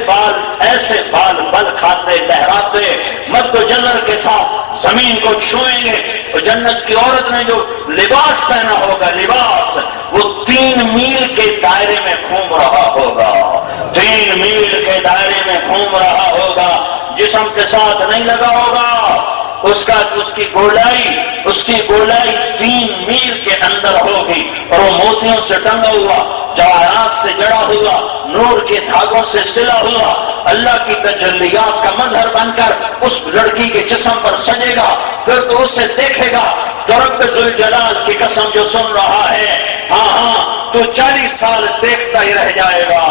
بال بل کھاتے لہراتے مد و جزر کے ساتھ زمین کو چھوئیں گے۔ اور جنت کی عورت نے جو لباس پہنا ہوگا، لباس وہ 3 میل کے دائرے میں گھوم رہا ہوگا، 3 میل کے دائرے میں گھوم رہا ہوگا، جسم کے ساتھ نہیں لگا ہوگا، اس کی گولائی 3 میل کے اندر ہوگی، اور وہ موتیوں سے ٹنگا ہوا، جواہرات سے جڑا ہوا، نور کے دھاگوں سے سلا ہوا، اللہ کی تجلیات کا مظہر بن کر اس لڑکی کے جسم پر سجے گا۔ پھر تو اسے دیکھے گا تو رب ذوالجلال کی قسم جو سن رہا ہے، ہاں تو 40 سال دیکھتا ہی رہ جائے گا۔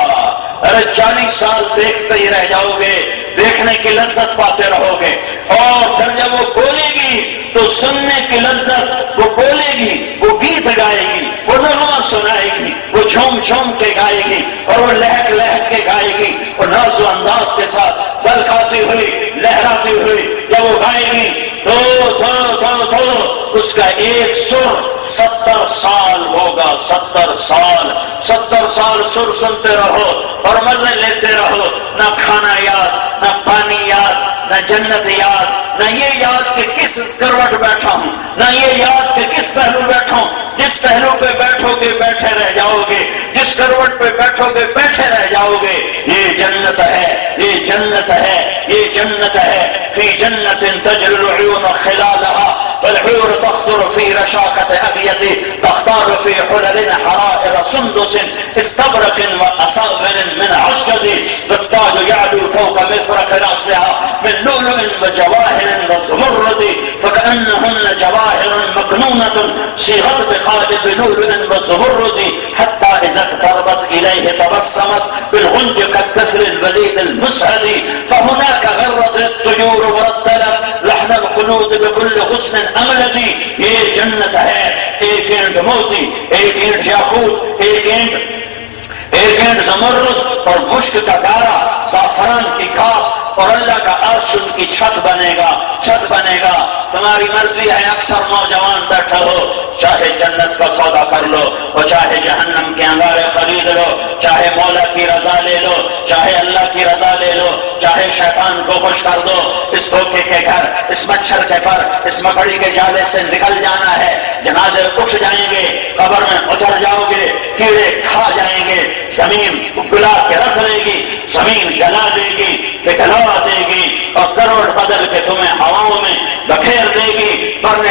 ارے 40 سال دیکھتے ہی رہ جاؤ گے، دیکھنے کی لذت پاتے رہو گے، اور پھر جب وہ بولے گی تو سننے کی لذت، وہ بولے گی، وہ گیت گائے گی، وہ نغمہ سنائے گی، وہ جھوم جھوم کے گائے گی، اور وہ لہک لہک کے گائے گی، اور ناز و انداز کے ساتھ بل کھاتی ہوئی، لہراتی ہوئی جب وہ گائے گی تو اس کا ایک سر 70 سال ہوگا، 70 سال سر سنتے رہو اور مزے لیتے رہو، نہ کھانا یاد، نہ پانی یاد، نہ جنت یاد، نہ یہ یاد کہ کس کروٹ بیٹھا ہوں، نہ یہ یاد کہ کس پہلو بیٹھا ہوں۔ جس پہلو پہ بیٹھو گے بیٹھے رہ جاؤ گے، جس کروٹ پہ بیٹھو گے بیٹھے رہ جاؤ گے۔ یہ جنت ہے، یہ جنت ہے، یہ جنت ہے۔ فی جنت تجری العیون خلالها والحور تخضر في رشاقة أبيض تختار في حلل حرائر سندس استبرق وأساور من عشقد والتاج يعلو فوق مفرق رأسها من لؤلؤ وجواهر وزمرد فكأنهن جواهر مكنونة صيغت بقالب لؤلؤ وزمرد حتى إذا اقتربت إليه تبسمت بالغنج كالطفل الوليد المسعد فهناك غرت الطيور ورتلت لحن الخلود بكل غصن املدی۔ یہ جنت ہے، ایک اینٹ موتی، ایک اینٹ یاقوت، ایک اینٹ زمرد اور مشک کا دارا، زعفران کی گھاس، اور اللہ کا عرش ان کی چھت بنے گا۔ تمہاری مرضی ہے، اکثر نوجوان بیٹھا ہو، چاہے جنت کا سودا کر لو اور چاہے جہنم کے انگارے خرید لو، چاہے مولا کی رضا لے لو، چاہے اللہ کی رضا لے لو، چاہے شیطان کو خوش کر دو۔ اس دھوکے کے گھر، اس مچھر کے پر، اس مکڑی کے جالے سے نکل جانا ہے۔ جنازے اٹھ جائیں گے، قبر میں اتر جاؤ گے، کیڑے کھا جائیں گے، زمین گلا کے رکھ دے گی، زمین گلا دے گی، پگھلا دے گی، اور کروڑ بدل کے تمہیں ہواؤں میں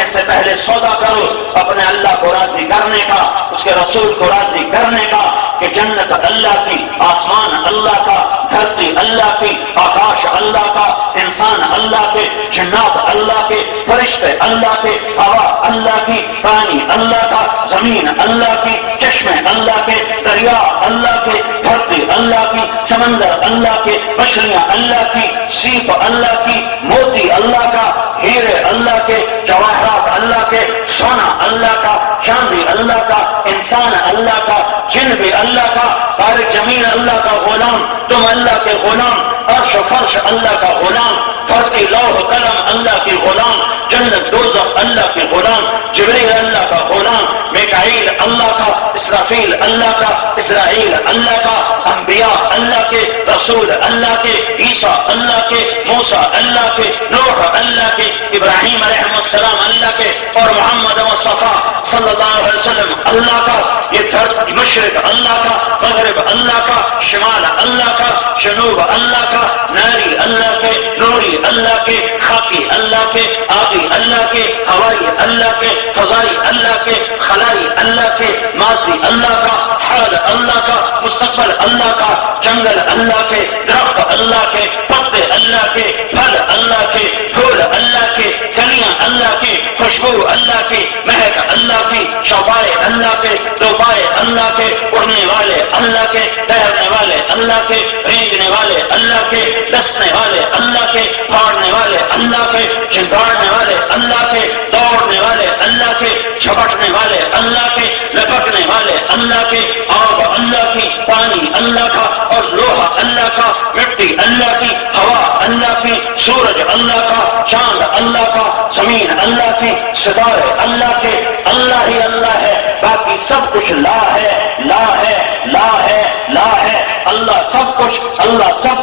کرنے سے پہلے سودا کرو اپنے اللہ کو راضی کرنے کا، اس کے رسول کو راضی کرنے کا، کہ جنت اللہ کی، آسمان اللہ کا، دھرتی اللہ کی، آکاش اللہ کا، انسان اللہ کے، جنات اللہ کے، فرشتے اللہ کے، ہوا اللہ کی، پانی اللہ کا، زمین اللہ کی، چشمے اللہ کے، دریا اللہ کے، دھرتی اللہ کی، سمندر اللہ کے، مچھلیاں اللہ کی، سیپ اللہ کی، موتی اللہ کا، ہیرے اللہ کے، جواہرات اللہ کے، سونا اللہ کا، چاندی اللہ کا، انسان اللہ کا، جن بھی اللہ کا، طارق جمیل اللہ کا غلام، تم اللہ کے غلام، عرش و فرش اللہ کا غلام، دھرتی لوح قلم اللہ کے غلام، جنت دوزخ اللہ کے غلام، جبریل اللہ کا غلام، میکائیل اللہ کا، اسرافیل اللہ کا، اسرائیل اللہ کا، انبیاء اللہ کے، رسول اللہ کے، عیسیٰ اللہ کے، موسیٰ اللہ کے، نوح اللہ کے، ابراہیم علیہ السلام اللہ کے، اور محمد مصطفیٰ صلی اللہ علیہ وسلم اللہ کا، یہ دھرتی مشرق اللہ کا، مغرب اللہ کا، شمال اللہ کا، جنوب اللہ کا، ناری اللہ کے، نوری اللہ کے، خاکی اللہ کے، آبی اللہ کے، ہوائی اللہ کے، فضائی اللہ کے، خلائی اللہ کے، ماضی اللہ کا، حال اللہ کا، مستقبل اللہ کا، جنگل اللہ کے، درخت اللہ کے، پتے اللہ کے، پھل اللہ کے، پھول اللہ کے، کلیاں اللہ کی، خوشبو اللہ کی، مہک اللہ کی، شوبائے اللہ کے، دوپائے اللہ کے، اڑنے والے اللہ کے، تیرنے والے اللہ کے، رینگنے والے اللہ کے، ڈسنے والے اللہ کے، پھاڑنے والے اللہ کے، چنگاڑنے والے اللہ کے، دوڑنے والے اللہ کے، جھپٹنے والے اللہ کے، لپکنے والے اللہ کے، آب اللہ کی، پانی اللہ کا، اور لوہا اللہ کا، مٹی اللہ کی، ہوا اللہ کی، سورج اللہ کا، چاند اللہ کا، زمین اللہ کی، ستارے اللہ کے، اللہ ہی اللہ ہے، باقی سب کچھ لا ہے، لا ہے، لا ہے، لا ہے، اللہ سب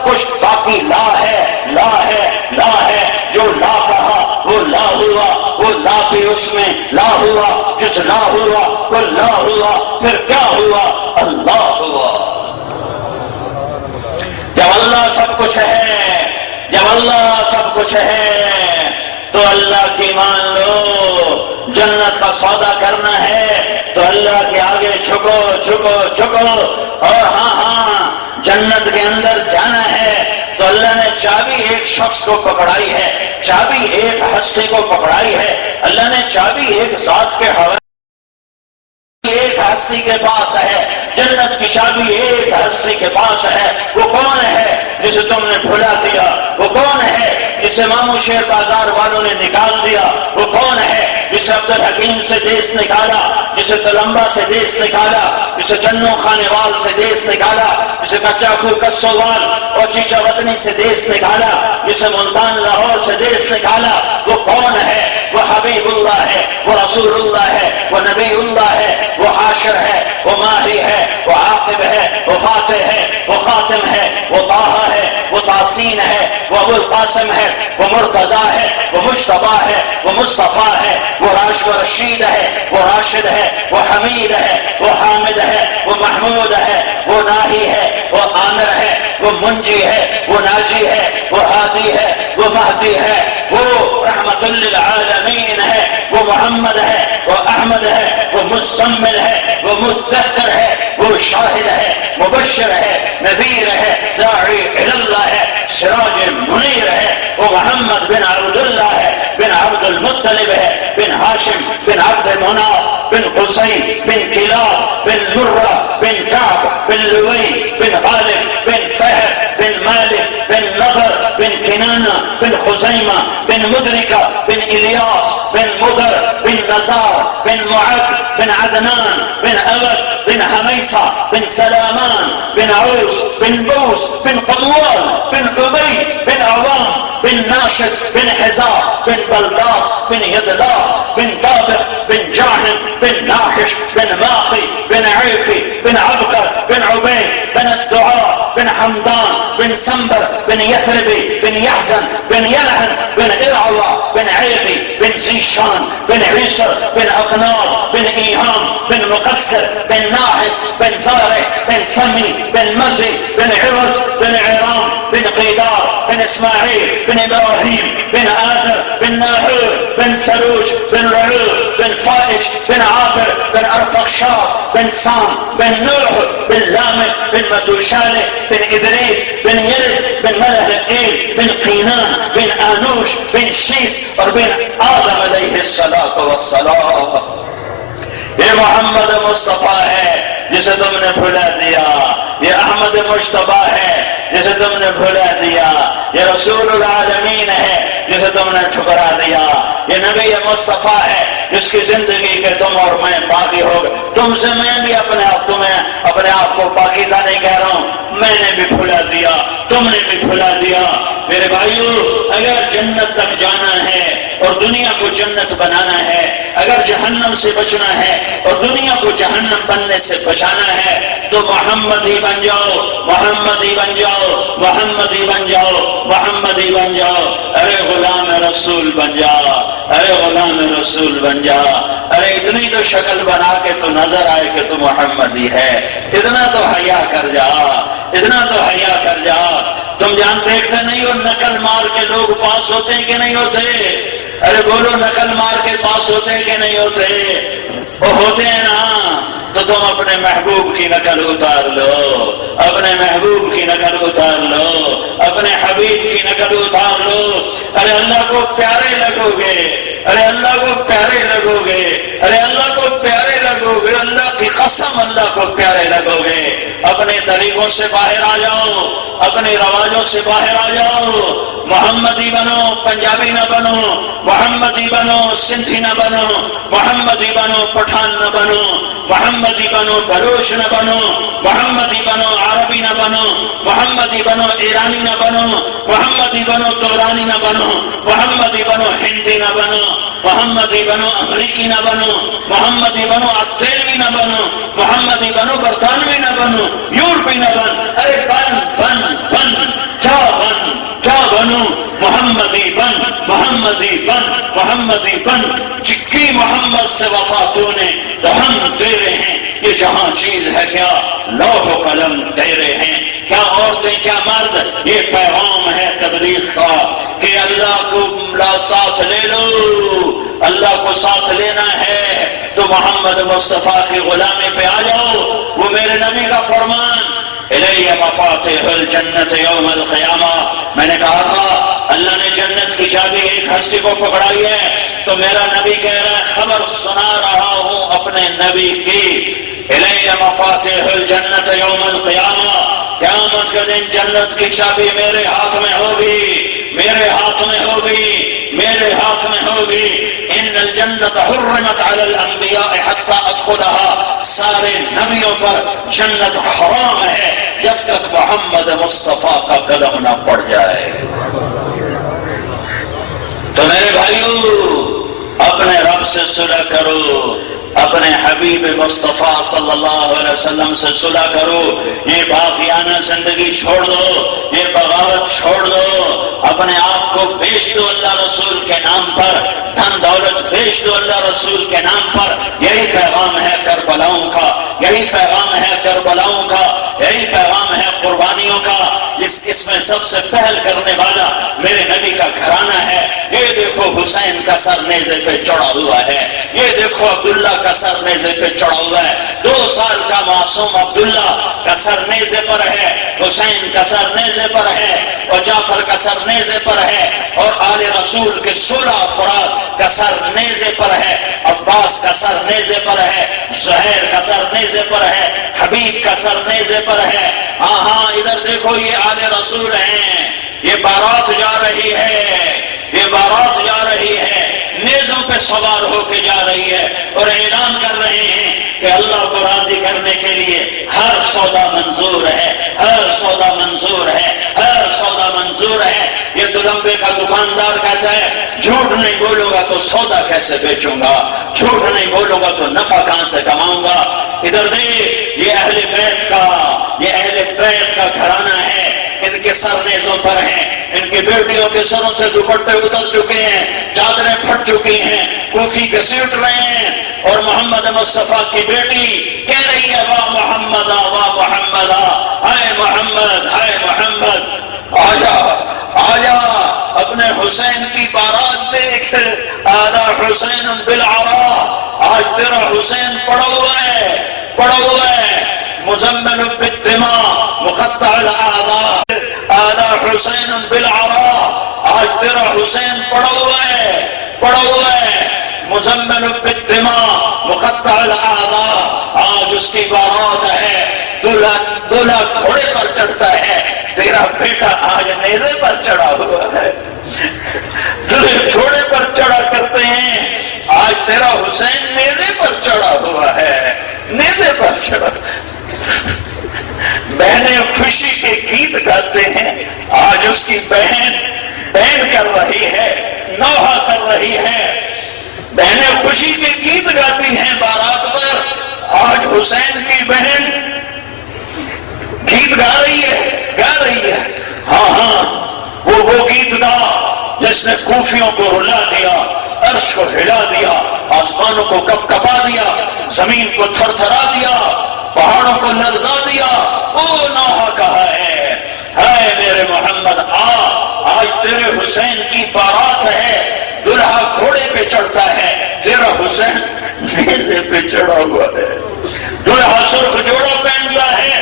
کچھ، باقی لا ہے، لا ہے، لا ہے، جو لا کہا وہ لا ہوا، وہ لا بھی اس میں لا ہوا، جس لا ہوا وہ لا ہوا، پھر کیا ہوا؟ اللہ ہوا۔ جب اللہ سب کچھ ہے، جب اللہ سب کچھ ہے تو اللہ کی مان لو، جنت کا سودا کرنا ہے تو اللہ کے آگے جھکو جھکو جھکو، اور ہاں جنت کے اندر جانا ہے تو اللہ نے چابی ایک شخص کو پکڑائی ہے، چابی ایک ہستی کو پکڑائی ہے، اللہ نے چابی ایک ذات کے حوالے، ایک ہستی کے پاس ہے، جنت کی چابی ایک ہستی کے پاس ہے۔ وہ کون ہے جسے تم نے بھلا دیا؟ وہ کون ہے جسے مامو شیر بازار والوں نے نکال دیا؟ وہ کون ہے جسے عبد الحکیم سے دیس نکالا، جسے تلمبا سے دیس نکالا، جسے چنو خانوال سے دیس نکالا، جسے کچاکو کسوال اور چیچا وطنی سے دیس نکالا، جسے ملتان لاہور سے دیس نکالا؟ وہ کون ہے؟ وہ حبیب اللہ ہے، وہ رسول اللہ ہے، وہ نبی اللہ ہے، وہ حاشر ہے، وہ ماہی ہے، وہ عاقب ہے، وہ فاتح ہے، وہ خاتم ہے، وہ طٰہٰ ہے، وہ تاسین ہے، وہ ابو القاسم ہے، وہ مرتضیٰ ہے، وہ مجتبیٰ ہے، وہ مصطفیٰ ہے، وہ رشید ہے، وہ راشد ہے، وہ حمید ہے، وہ حامد ہے، وہ محمود ہے، وہ ناہی ہے، وہ عامر ہے، وہ منجی ہے، وہ ناجی ہے، وہ ہادی ہے، وہ مہدی ہے، وہ رحمت للعالمین ہے، وہ محمد ہے، وہ احمد ہے، وہ مزمل ہے، وہ مدثر ہے، وہ شاہد ہے، مبشر ہے، نذیر ہے، داعی اللہ ہے، سراج منیر ہے، وہ محمد بن عبداللہ ہے، بن عبد المطلب ہے، بن ہاشم، بن عبد مناف، بن قصی، بن کلاب، بن مرہ، بن کعب، بن لوی، بن غالب، بن فہر، بن مالک، بن نضر، بن کنانہ، بن خزیمہ، بن مدرکہ، بن الیاس، بن مدر، بن نزار، بن معد، بن عدنان، بن اود، بن حمیصہ، بن سلامان، بن عوس، بن بوس، بن قدوال، بن عبی، بن عوام، بن ناشد، بن حزار، بن بلداس، بن یدلاف، بن دابق، بن جاحم، بن ناحش، بن ماخي، بن عيفي، بن عبقر، بن عبيد، بن الدعاء، بن حمدان بن سنبر بن يثربي بن يحزن بن يلعن بن إرعوى بن عيبي بن زيشان بن عيسر بن أقنار بن إيهام بن مقسر بن ناحد بن زارع بن سمي بن مزي بن عوز بن عيرام بن قيدار بن إسماعيل بن إبراهيم بن آدر بن ناهور بن سروج بن رعوب بن فائش بن عابر بن أرفقشار بن سام بن نوح بن لامك بن متوشالة بن إدريس بن يلد بن ملهئيل بن قينان بن آنوش بن شيس اور بن آدم علیہ السلام. یہ محمد مصطفیٰ ہے جسے تم نے بھلا دیا. یہ احمد مجتبیٰ ہے جسے تم نے بھلا دیا. یہ رسول العالمین ہے جسے تم نے ٹھکرا دیا. یہ نبی مصطفیٰ ہے جس کی زندگی کے تم اور میں باقی ہو گئے. تم سے میں بھی اپنے آپ کو پاکیزہ نہیں کہہ رہا ہوں, میں نے بھی بھلا دیا, تم نے بھی بھلا دیا. میرے بھائیو, اگر جنت تک جانا ہے اور دنیا کو جنت بنانا ہے, اگر جہنم سے بچنا ہے اور دنیا کو جہنم بننے سے بچانا ہے, تو محمدی بن جاؤ, محمدی بن جاؤ, محمدی بن جاؤ, محمدی بن جاؤ. ارے غلام رسول بن جا, ارے غلام رسول بن جا. ارے اتنی تو شکل بنا کے تو نظر آئے کہ تو محمدی ہے, اتنا تو حیا کر جا, اتنا تو حیا کر جا. تم جان دیکھتے نہیں ہو نقل مار کے لوگ پاس ہوتے ہیں کہ نہیں ہوتے؟ ارے بولو, نقل مار کے پاس ہوتے ہیں کہ نہیں ہوتے؟ وہ ہوتے ہیں نا. تو تم اپنے محبوب کی نقل اتار لو, اپنے محبوب کی نقل اتار لو, اپنے حبیب کی نقل اتار لو. ارے اللہ کو پیارے لگو گے, ارے اللہ کو پیارے لگو گے, ارے اللہ کو پیارے لگو گے. اللہ کی قسم اللہ کو پیارے لگو گے. اپنے طریقوں سے باہر آ جاؤ, اپنے رواجوں سے باہر آ جاؤ. محمدی بنو, پنجابی نہ بنو. محمدی بنو, سندھی نہ بنو. محمدی بنو, پٹھان نہ بنو. محمدی بنو, بلوچ نہ بنو. محمدی بنو, عربی نہ بنو. محمدی بنو, ایرانی نہ بنو. محمدی بنو, تورانی نہ بنو. محمدی بنو, ہندی نہ بنو. محمدی بنو, امریکی نہ بنو. محمدی بنو, آسٹریلوی نہ بنو. محمدی بنو, برطانوی نہ بنو. یورپی نہ بن. ارے بن بن بن, کیا بن, کیا بنو؟ محمدی بن, محمدی بن, محمدی بن. چکی محمد سے وفا تو نے تو ہم تیرے ہیں. یہ جہاں چیز ہے کیا لوح و قلم تیرے ہیں. کیا عورتیں کیا مرد, یہ پیغام ہے تبلیغ کا کہ اللہ کو ساتھ لے لو. اللہ کو ساتھ لینا ہے تو محمد مصطفیٰ کی غلامی پہ آ جاؤ. وہ میرے نبی کا فرمان, الیہ مفاتح الجنت یوم القیامہ. میں نے کہا تھا اللہ نے جنت کی چابی ایک ہستی کو پکڑائی ہے, تو میرا نبی کہہ رہا ہے خبر سنا رہا ہوں اپنے نبی کی. الیہ مفاتح الجنت یوم القیامہ, قیامت کے دن جنت کی چابی میرے ہاتھ میں ہوگی, میرے ہاتھ میں ہوگی, میرے ہاتھ میں ہوگی. ان الجنت حرمت علی الانبیاء حتی ادخلها, سارے نبیوں پر جنت حرام ہے جب تک محمد مصطفیٰ کا قدم نہ پڑ جائے. تو میرے بھائیو, اپنے رب سے صلح کرو, اپنے حبیب مصطفیٰ صلی اللہ علیہ وسلم سے صلح کرو. یہ باقیانہ زندگی چھوڑ دو, یہ بغاوت چھوڑ دو, اپنے آپ کو بیچ دو اللہ رسول کے نام پر, دھن دولت بیچ دو اللہ رسول کے نام پر. یہی پیغام ہے کربلاؤں کا, یہی پیغام ہے کربلاؤں کا, یہی پیغام ہے قربانیوں کا. اس میں سب سے پہل کرنے والا میرے نبی کا گھرانہ ہے. یہ دیکھو حسین کا سر نیزے پہ چڑھا ہوا ہے, یہ دیکھو عبداللہ کا سر نیزے پہ چڑھا ہوا ہے. 2 سال کا معصوم عبداللہ کا سر نیزے پر ہے, حسین کا سر نیزے پر ہے, اور جعفر کا سر نیزے پر ہے, اور آل رسول کے 16 افراد کا سر نیزے پر ہے. عباس کا سر نیزے پر ہے, زہیر کا سر نیزے پر ہے, حبیب کا سر نیزے پر ہے. ہاں ادھر دیکھو یہ آل رسول ہیں, یہ بارات جا رہی ہے, یہ بارات جا رہی ہے, نیزوں پہ سوار ہو کے جا رہی ہے, اور اعلان کر رہے ہیں کہ اللہ کو راضی کرنے کے لیے ہر سودا منظور ہے, ہر سودا منظور ہے, ہر سودا منظور ہے. یہ دلمبے کا دکاندار کہتا ہے جھوٹ نہیں بولوں گا تو سودا کیسے بیچوں گا, جھوٹ نہیں بولوں گا تو نفع کہاں سے کماؤں گا. ادھر دیکھ, یہ اہل بیت کا یہ اہل بیت کا گھرانہ ہے، ان کے سر نیزوں پر ہیں، ان کی بیٹیوں کے سروں سے دوپٹے اتر چکے ہیں، چادریں پھٹ چکی ہیں، کوفی گھسیٹ رہے ہیں، اور محمد مصطفیٰ کی بیٹی کہہ رہی ہے واہ محمد واہ محمد، ہائے محمد ہائے محمد، آجا آجا اپنے حسین کی بارات دیکھ، آدھا حسین بالعرا، آج تیرا حسین پڑا ہوا ہے مزمل بالدماء مقطع الاعضاء، آدھا حسین بالعرا، آج تیرا حسین پڑا ہوا ہے مزمل بالدماء مقطع الاعضاء، آج اس کی بارات ہے، دولہا گھوڑے پر چڑھتا ہے، تیرا بیٹا آج نیزے پر چڑھا ہوا ہے، دولہے گھوڑے پر چڑھا کرتے ہیں، آج تیرا حسین نیزے پر چڑھا ہوا ہے، نیزے پر چڑھا۔ بہنیں خوشی کے گیت گاتے ہیں، آج اس کی بہن کر رہی ہے، نوحہ کر رہی ہے، بہنیں خوشی کے گیت گاتی ہیں بارات پر، آج حسین کی بہن گیت گا رہی ہے، ہاں وہ گیت گا جس نے کوفیوں کو رلا دیا، عرش کو ہلا دیا، آسمانوں کو کپ کپا دیا، زمین کو تھر تھرا دیا، پہاڑوں کو لرزا دیا، او نوحہ کہا ہے، اے میرے محمد آج تیرے حسین کی بارات ہے، دلہا گھوڑے پہ چڑھتا ہے، تیرا حسین نیزے پہ چڑھا ہوا ہے، دلہا سرخ جوڑا پہنتا ہے،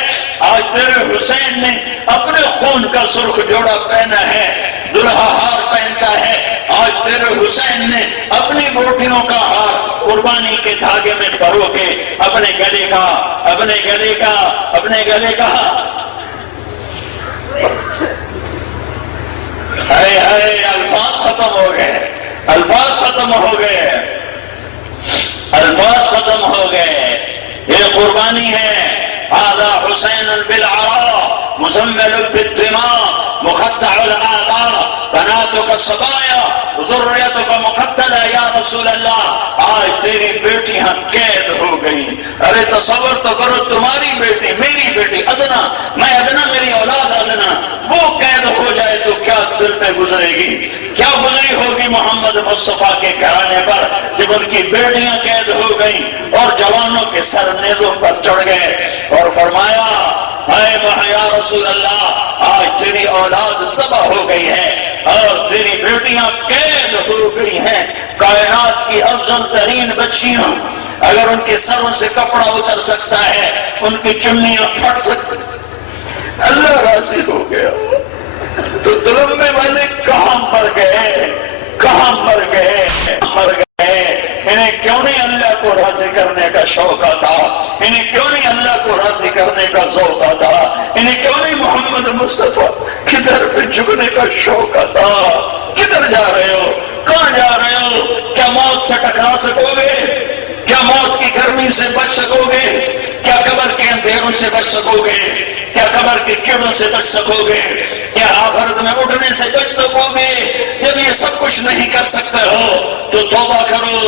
آج تیرے حسین نے اپنے خون کا سرخ جوڑا پہنا ہے، دلہا ہار پہنتا ہے، آج تیرے حسین نے اپنی بوٹیوں کا ہار قربانی کے دھاگے میں پرو کے اپنے گلے کا ہائے الفاظ ختم ہو گئے، یہ قربانی ہے، هذا حسین بالعراء مزمل بالدماء مقطع الاعضاء بناتك صبايا ذريتك مقتلة یا رسول اللہ، آج تیری بیٹیاں قید ہو گئی، ارے تصور تو کرو، تمہاری بیٹی میری بیٹی ادنا، میں ادنا میری اولاد ادنا، وہ قید ہو جائے تو کیا دل پہ گزرے گی، کیا گزری ہوگی محمد مصطفیٰ کے گھرانے پر جب ان کی بیٹیاں قید ہو گئیں اور جوانوں کے سر نیزوں پر چڑھ گئے، اور فرمایا اے یا رسول اللہ آج تیری اولاد ذبح ہو گئی ہے اور تیری بیٹیاں قید ہو گئی ہیں، کائنات کی افضل ترین بچیاں، اگر ان کے سروں سے کپڑا اتر سکتا ہے، ان کی چنیاں پھٹ سکتی، اللہ راضی ہو گیا، تو دلمے والے کہاں مر گئے، انہیں کیوں نہیں اللہ کو راضی کرنے کا شوق آتا، انہیں کیوں نہیں اللہ کو راضی کرنے کا ذوق آتا، انہیں کیوں نہیں محمد مصطفیٰ کی در پہ جھکنے کا شوق آتا، کدھر جا رہے ہو، کہاں جا رہے ہو، کیا موت سے ٹکرا سکو گے، کیا موت کی گرمی سے بچ سکو گے، کیا قبر کے اندھیروں سے بچ سکو گے، کیا قبر کے کیڑوں سے بچ سکو گے، کیا آخرت میں اٹھنے سے بچ سکو گے، جب یہ سب کچھ نہیں کر سکتے ہو تو توبہ کرو،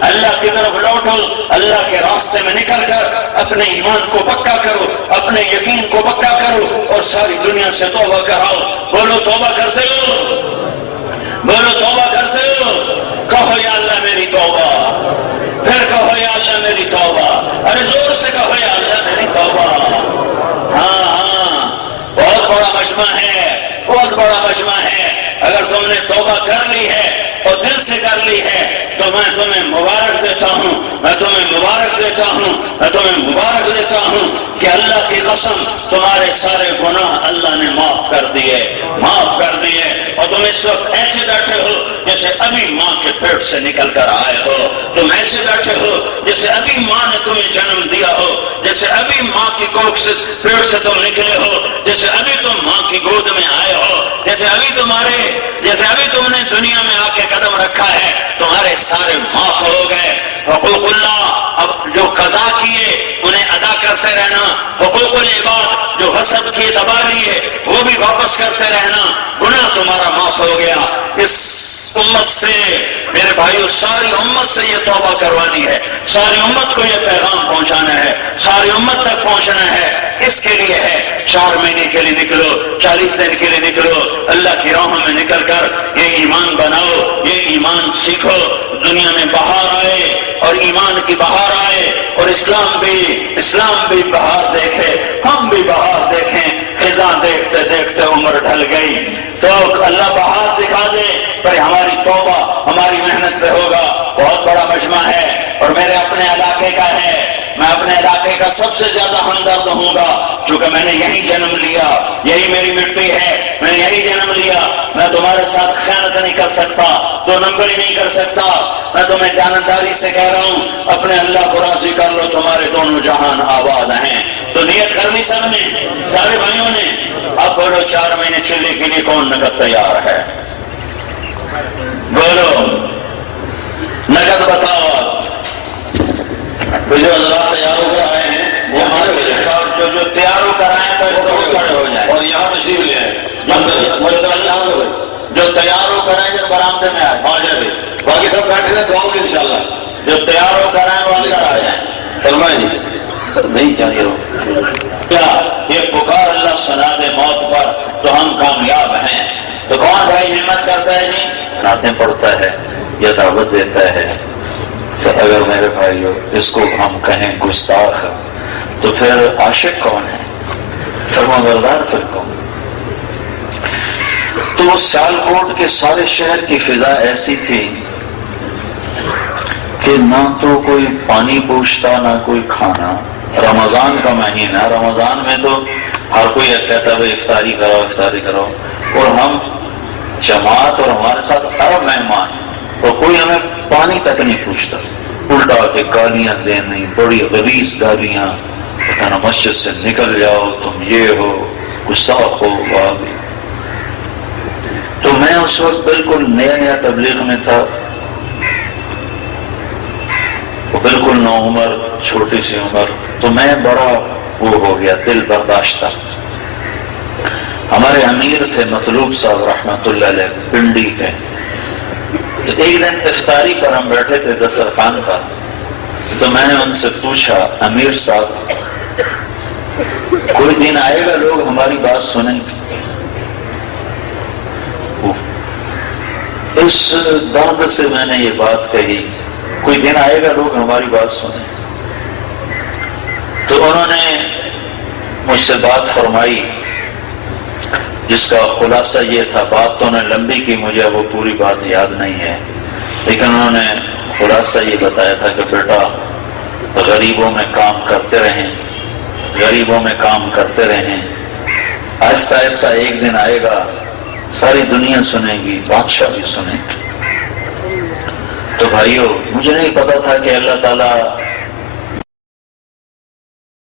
اللہ کی طرف لوٹو، اللہ کے راستے میں نکل کر اپنے ایمان کو پکا کرو، اپنے یقین کو پکا کرو اور ساری دنیا سے توبہ کراؤ، بولو توبہ کرتے ہو، کہو یا اللہ میری توبہ، پھر کہو یا اللہ میری توبہ، ارے زور سے کہو یا اللہ میری توبہ، ہاں بہت بڑا مجمع ہے، اگر تم نے توبہ کر لی ہے اور دل سے کر لی ہے تو میں تمہیں مبارک دیتا ہوں کہ اللہ کی قسم تمہارے سارے گناہ اللہ نے معاف کر دیے، اور تم اس وقت ایسے بیٹھے ہو جیسے ابھی ماں کے پیٹ سے نکل کر آئے ہو، تم ایسے بیٹھے ہو جیسے ابھی ماں نے تمہیں جنم دیا ہو، جیسے ابھی ماں کی کوکھ سے پیٹ سے تم نکلے ہو، جیسے ابھی تم ماں کی گود میں آئے ہو، جیسے ابھی تم نے دنیا میں آ کے قدم رکھا ہے، تمہارے سارے معاف ہو گئے، حقوق اللہ اب جو قضا کیے انہیں ادا کرتے رہنا، حقوق العباد جو غصب کیے دبا لیے وہ بھی واپس کرتے رہنا، گناہ تمہارا معاف ہو گیا۔ اس امت سے میرے بھائیو، ساری امت سے یہ توبہ کروانی ہے، ساری امت کو یہ پیغام پہنچانا ہے۔ ساری امت تک پہنچنا ہے، اس کے لیے ہے 4 مہینے کے لیے نکلو، 40 دن کے لیے نکلو، اللہ کی راہوں میں نکل کر یہ ایمان بناؤ، یہ ایمان سیکھو، دنیا میں بہار آئے اور ایمان کی بہار آئے اور اسلام بھی بہار دیکھے، ہم بھی بہار دیکھیں۔ خزاں دیکھتے دیکھتے عمر ڈھل گئی، تو اللہ بہار دکھا دے، پر ہماری توبہ ہماری محنت پہ ہوگا۔ بہت بڑا مجمع ہے اور میرے اپنے علاقے کا ہے، میں اپنے علاقے کا سب سے زیادہ ہمدرد ہوں گا، چونکہ میں نے یہی جنم لیا، یہی میری مٹی ہے، میں نے یہی جنم لیا۔ میں تمہارے ساتھ خیانت نہیں کر سکتا، 2 نمبری نہیں کر سکتا۔ میں تمہیں دیانتداری سے کہہ رہا ہوں، اپنے اللہ کو راضی کر لو، تمہارے دونوں جہان آباد ہیں۔ تو نیت کرنی سب نے، سارے بھائیوں نے۔ اب بولو 4 مہینے چلنے کے لیے کون نقد تیار ہے؟ بولو نقد بتاؤ۔ جو حضرات تیار ہو کر آئے ہیں وہ جو تیار ہو کر آئے تو کھڑے ہو جائیں اور یہاں تشریف لے آئے، جو تیار ہو کر آئے جب برآمدے میں آئے آ جائے۔ باقی سب بیٹھے رہے دعاؤں گے انشاءاللہ۔ جو تیار ہو کر آئے وہ اندر آ جائیں۔ فرمائیں جی۔ نہیں چاہیے ہو کیا یہ پکار اللہ سنا دے موت پر تو ہم کامیاب ہیں؟ تو کون بھائی ہمت کرتا ہے جی؟ نعتیں پڑھتا ہے یا دعوت دیتا ہے؟ اگر میرے بھائیو اس کو ہم کہیں گستاخ تو پھر عاشق کون ہے؟ فرمانبردار پھر کون؟ تو اس سیالکوٹ کے سارے شہر کی فضا ایسی تھی کہ نہ تو کوئی پانی پوچھتا نہ کوئی کھانا۔ رمضان کا مہینہ، رمضان میں تو ہر کوئی کہتا ہے افطاری کرو افطاری کرو، اور ہم جماعت اور ہمارے ساتھ ارب مہمان، اور کوئی ہمیں پانی تک نہیں پوچھتا، الٹا کے گالیاں دینی، بڑی غلیظ گالیاں، کہنا مسجد سے نکل جاؤ تم یہ ہو، گستاخ ہو۔ تو میں اس وقت بالکل نیا تبلیغ میں تھا، بالکل نو عمر، چھوٹی سی عمر، تو میں بڑا وہ ہو گیا، دل برداشتہ۔ ہمارے امیر تھے مطلوب صاحب رحمت اللہ علیہ، پنڈی کے۔ تو ایک دن افطاری پر ہم بیٹھے تھے دسترخوان پر، تو میں نے ان سے پوچھا امیر صاحب کوئی دن آئے گا لوگ ہماری بات سنیں گے؟ اس درد سے میں نے یہ بات کہی، کوئی دن آئے گا لوگ ہماری بات سنیں؟ تو انہوں نے مجھ سے بات فرمائی جس کا خلاصہ یہ تھا، بات تو انہیں لمبی کی، مجھے وہ پوری بات یاد نہیں ہے، لیکن انہوں نے خلاصہ یہ بتایا تھا کہ بیٹا غریبوں میں کام کرتے رہیں، غریبوں میں کام کرتے رہیں، آہستہ آہستہ ایک دن آئے گا ساری دنیا سنے گی، بادشاہ بھی سنے گی۔ تو بھائیو مجھے نہیں پتا تھا کہ اللہ تعالیٰ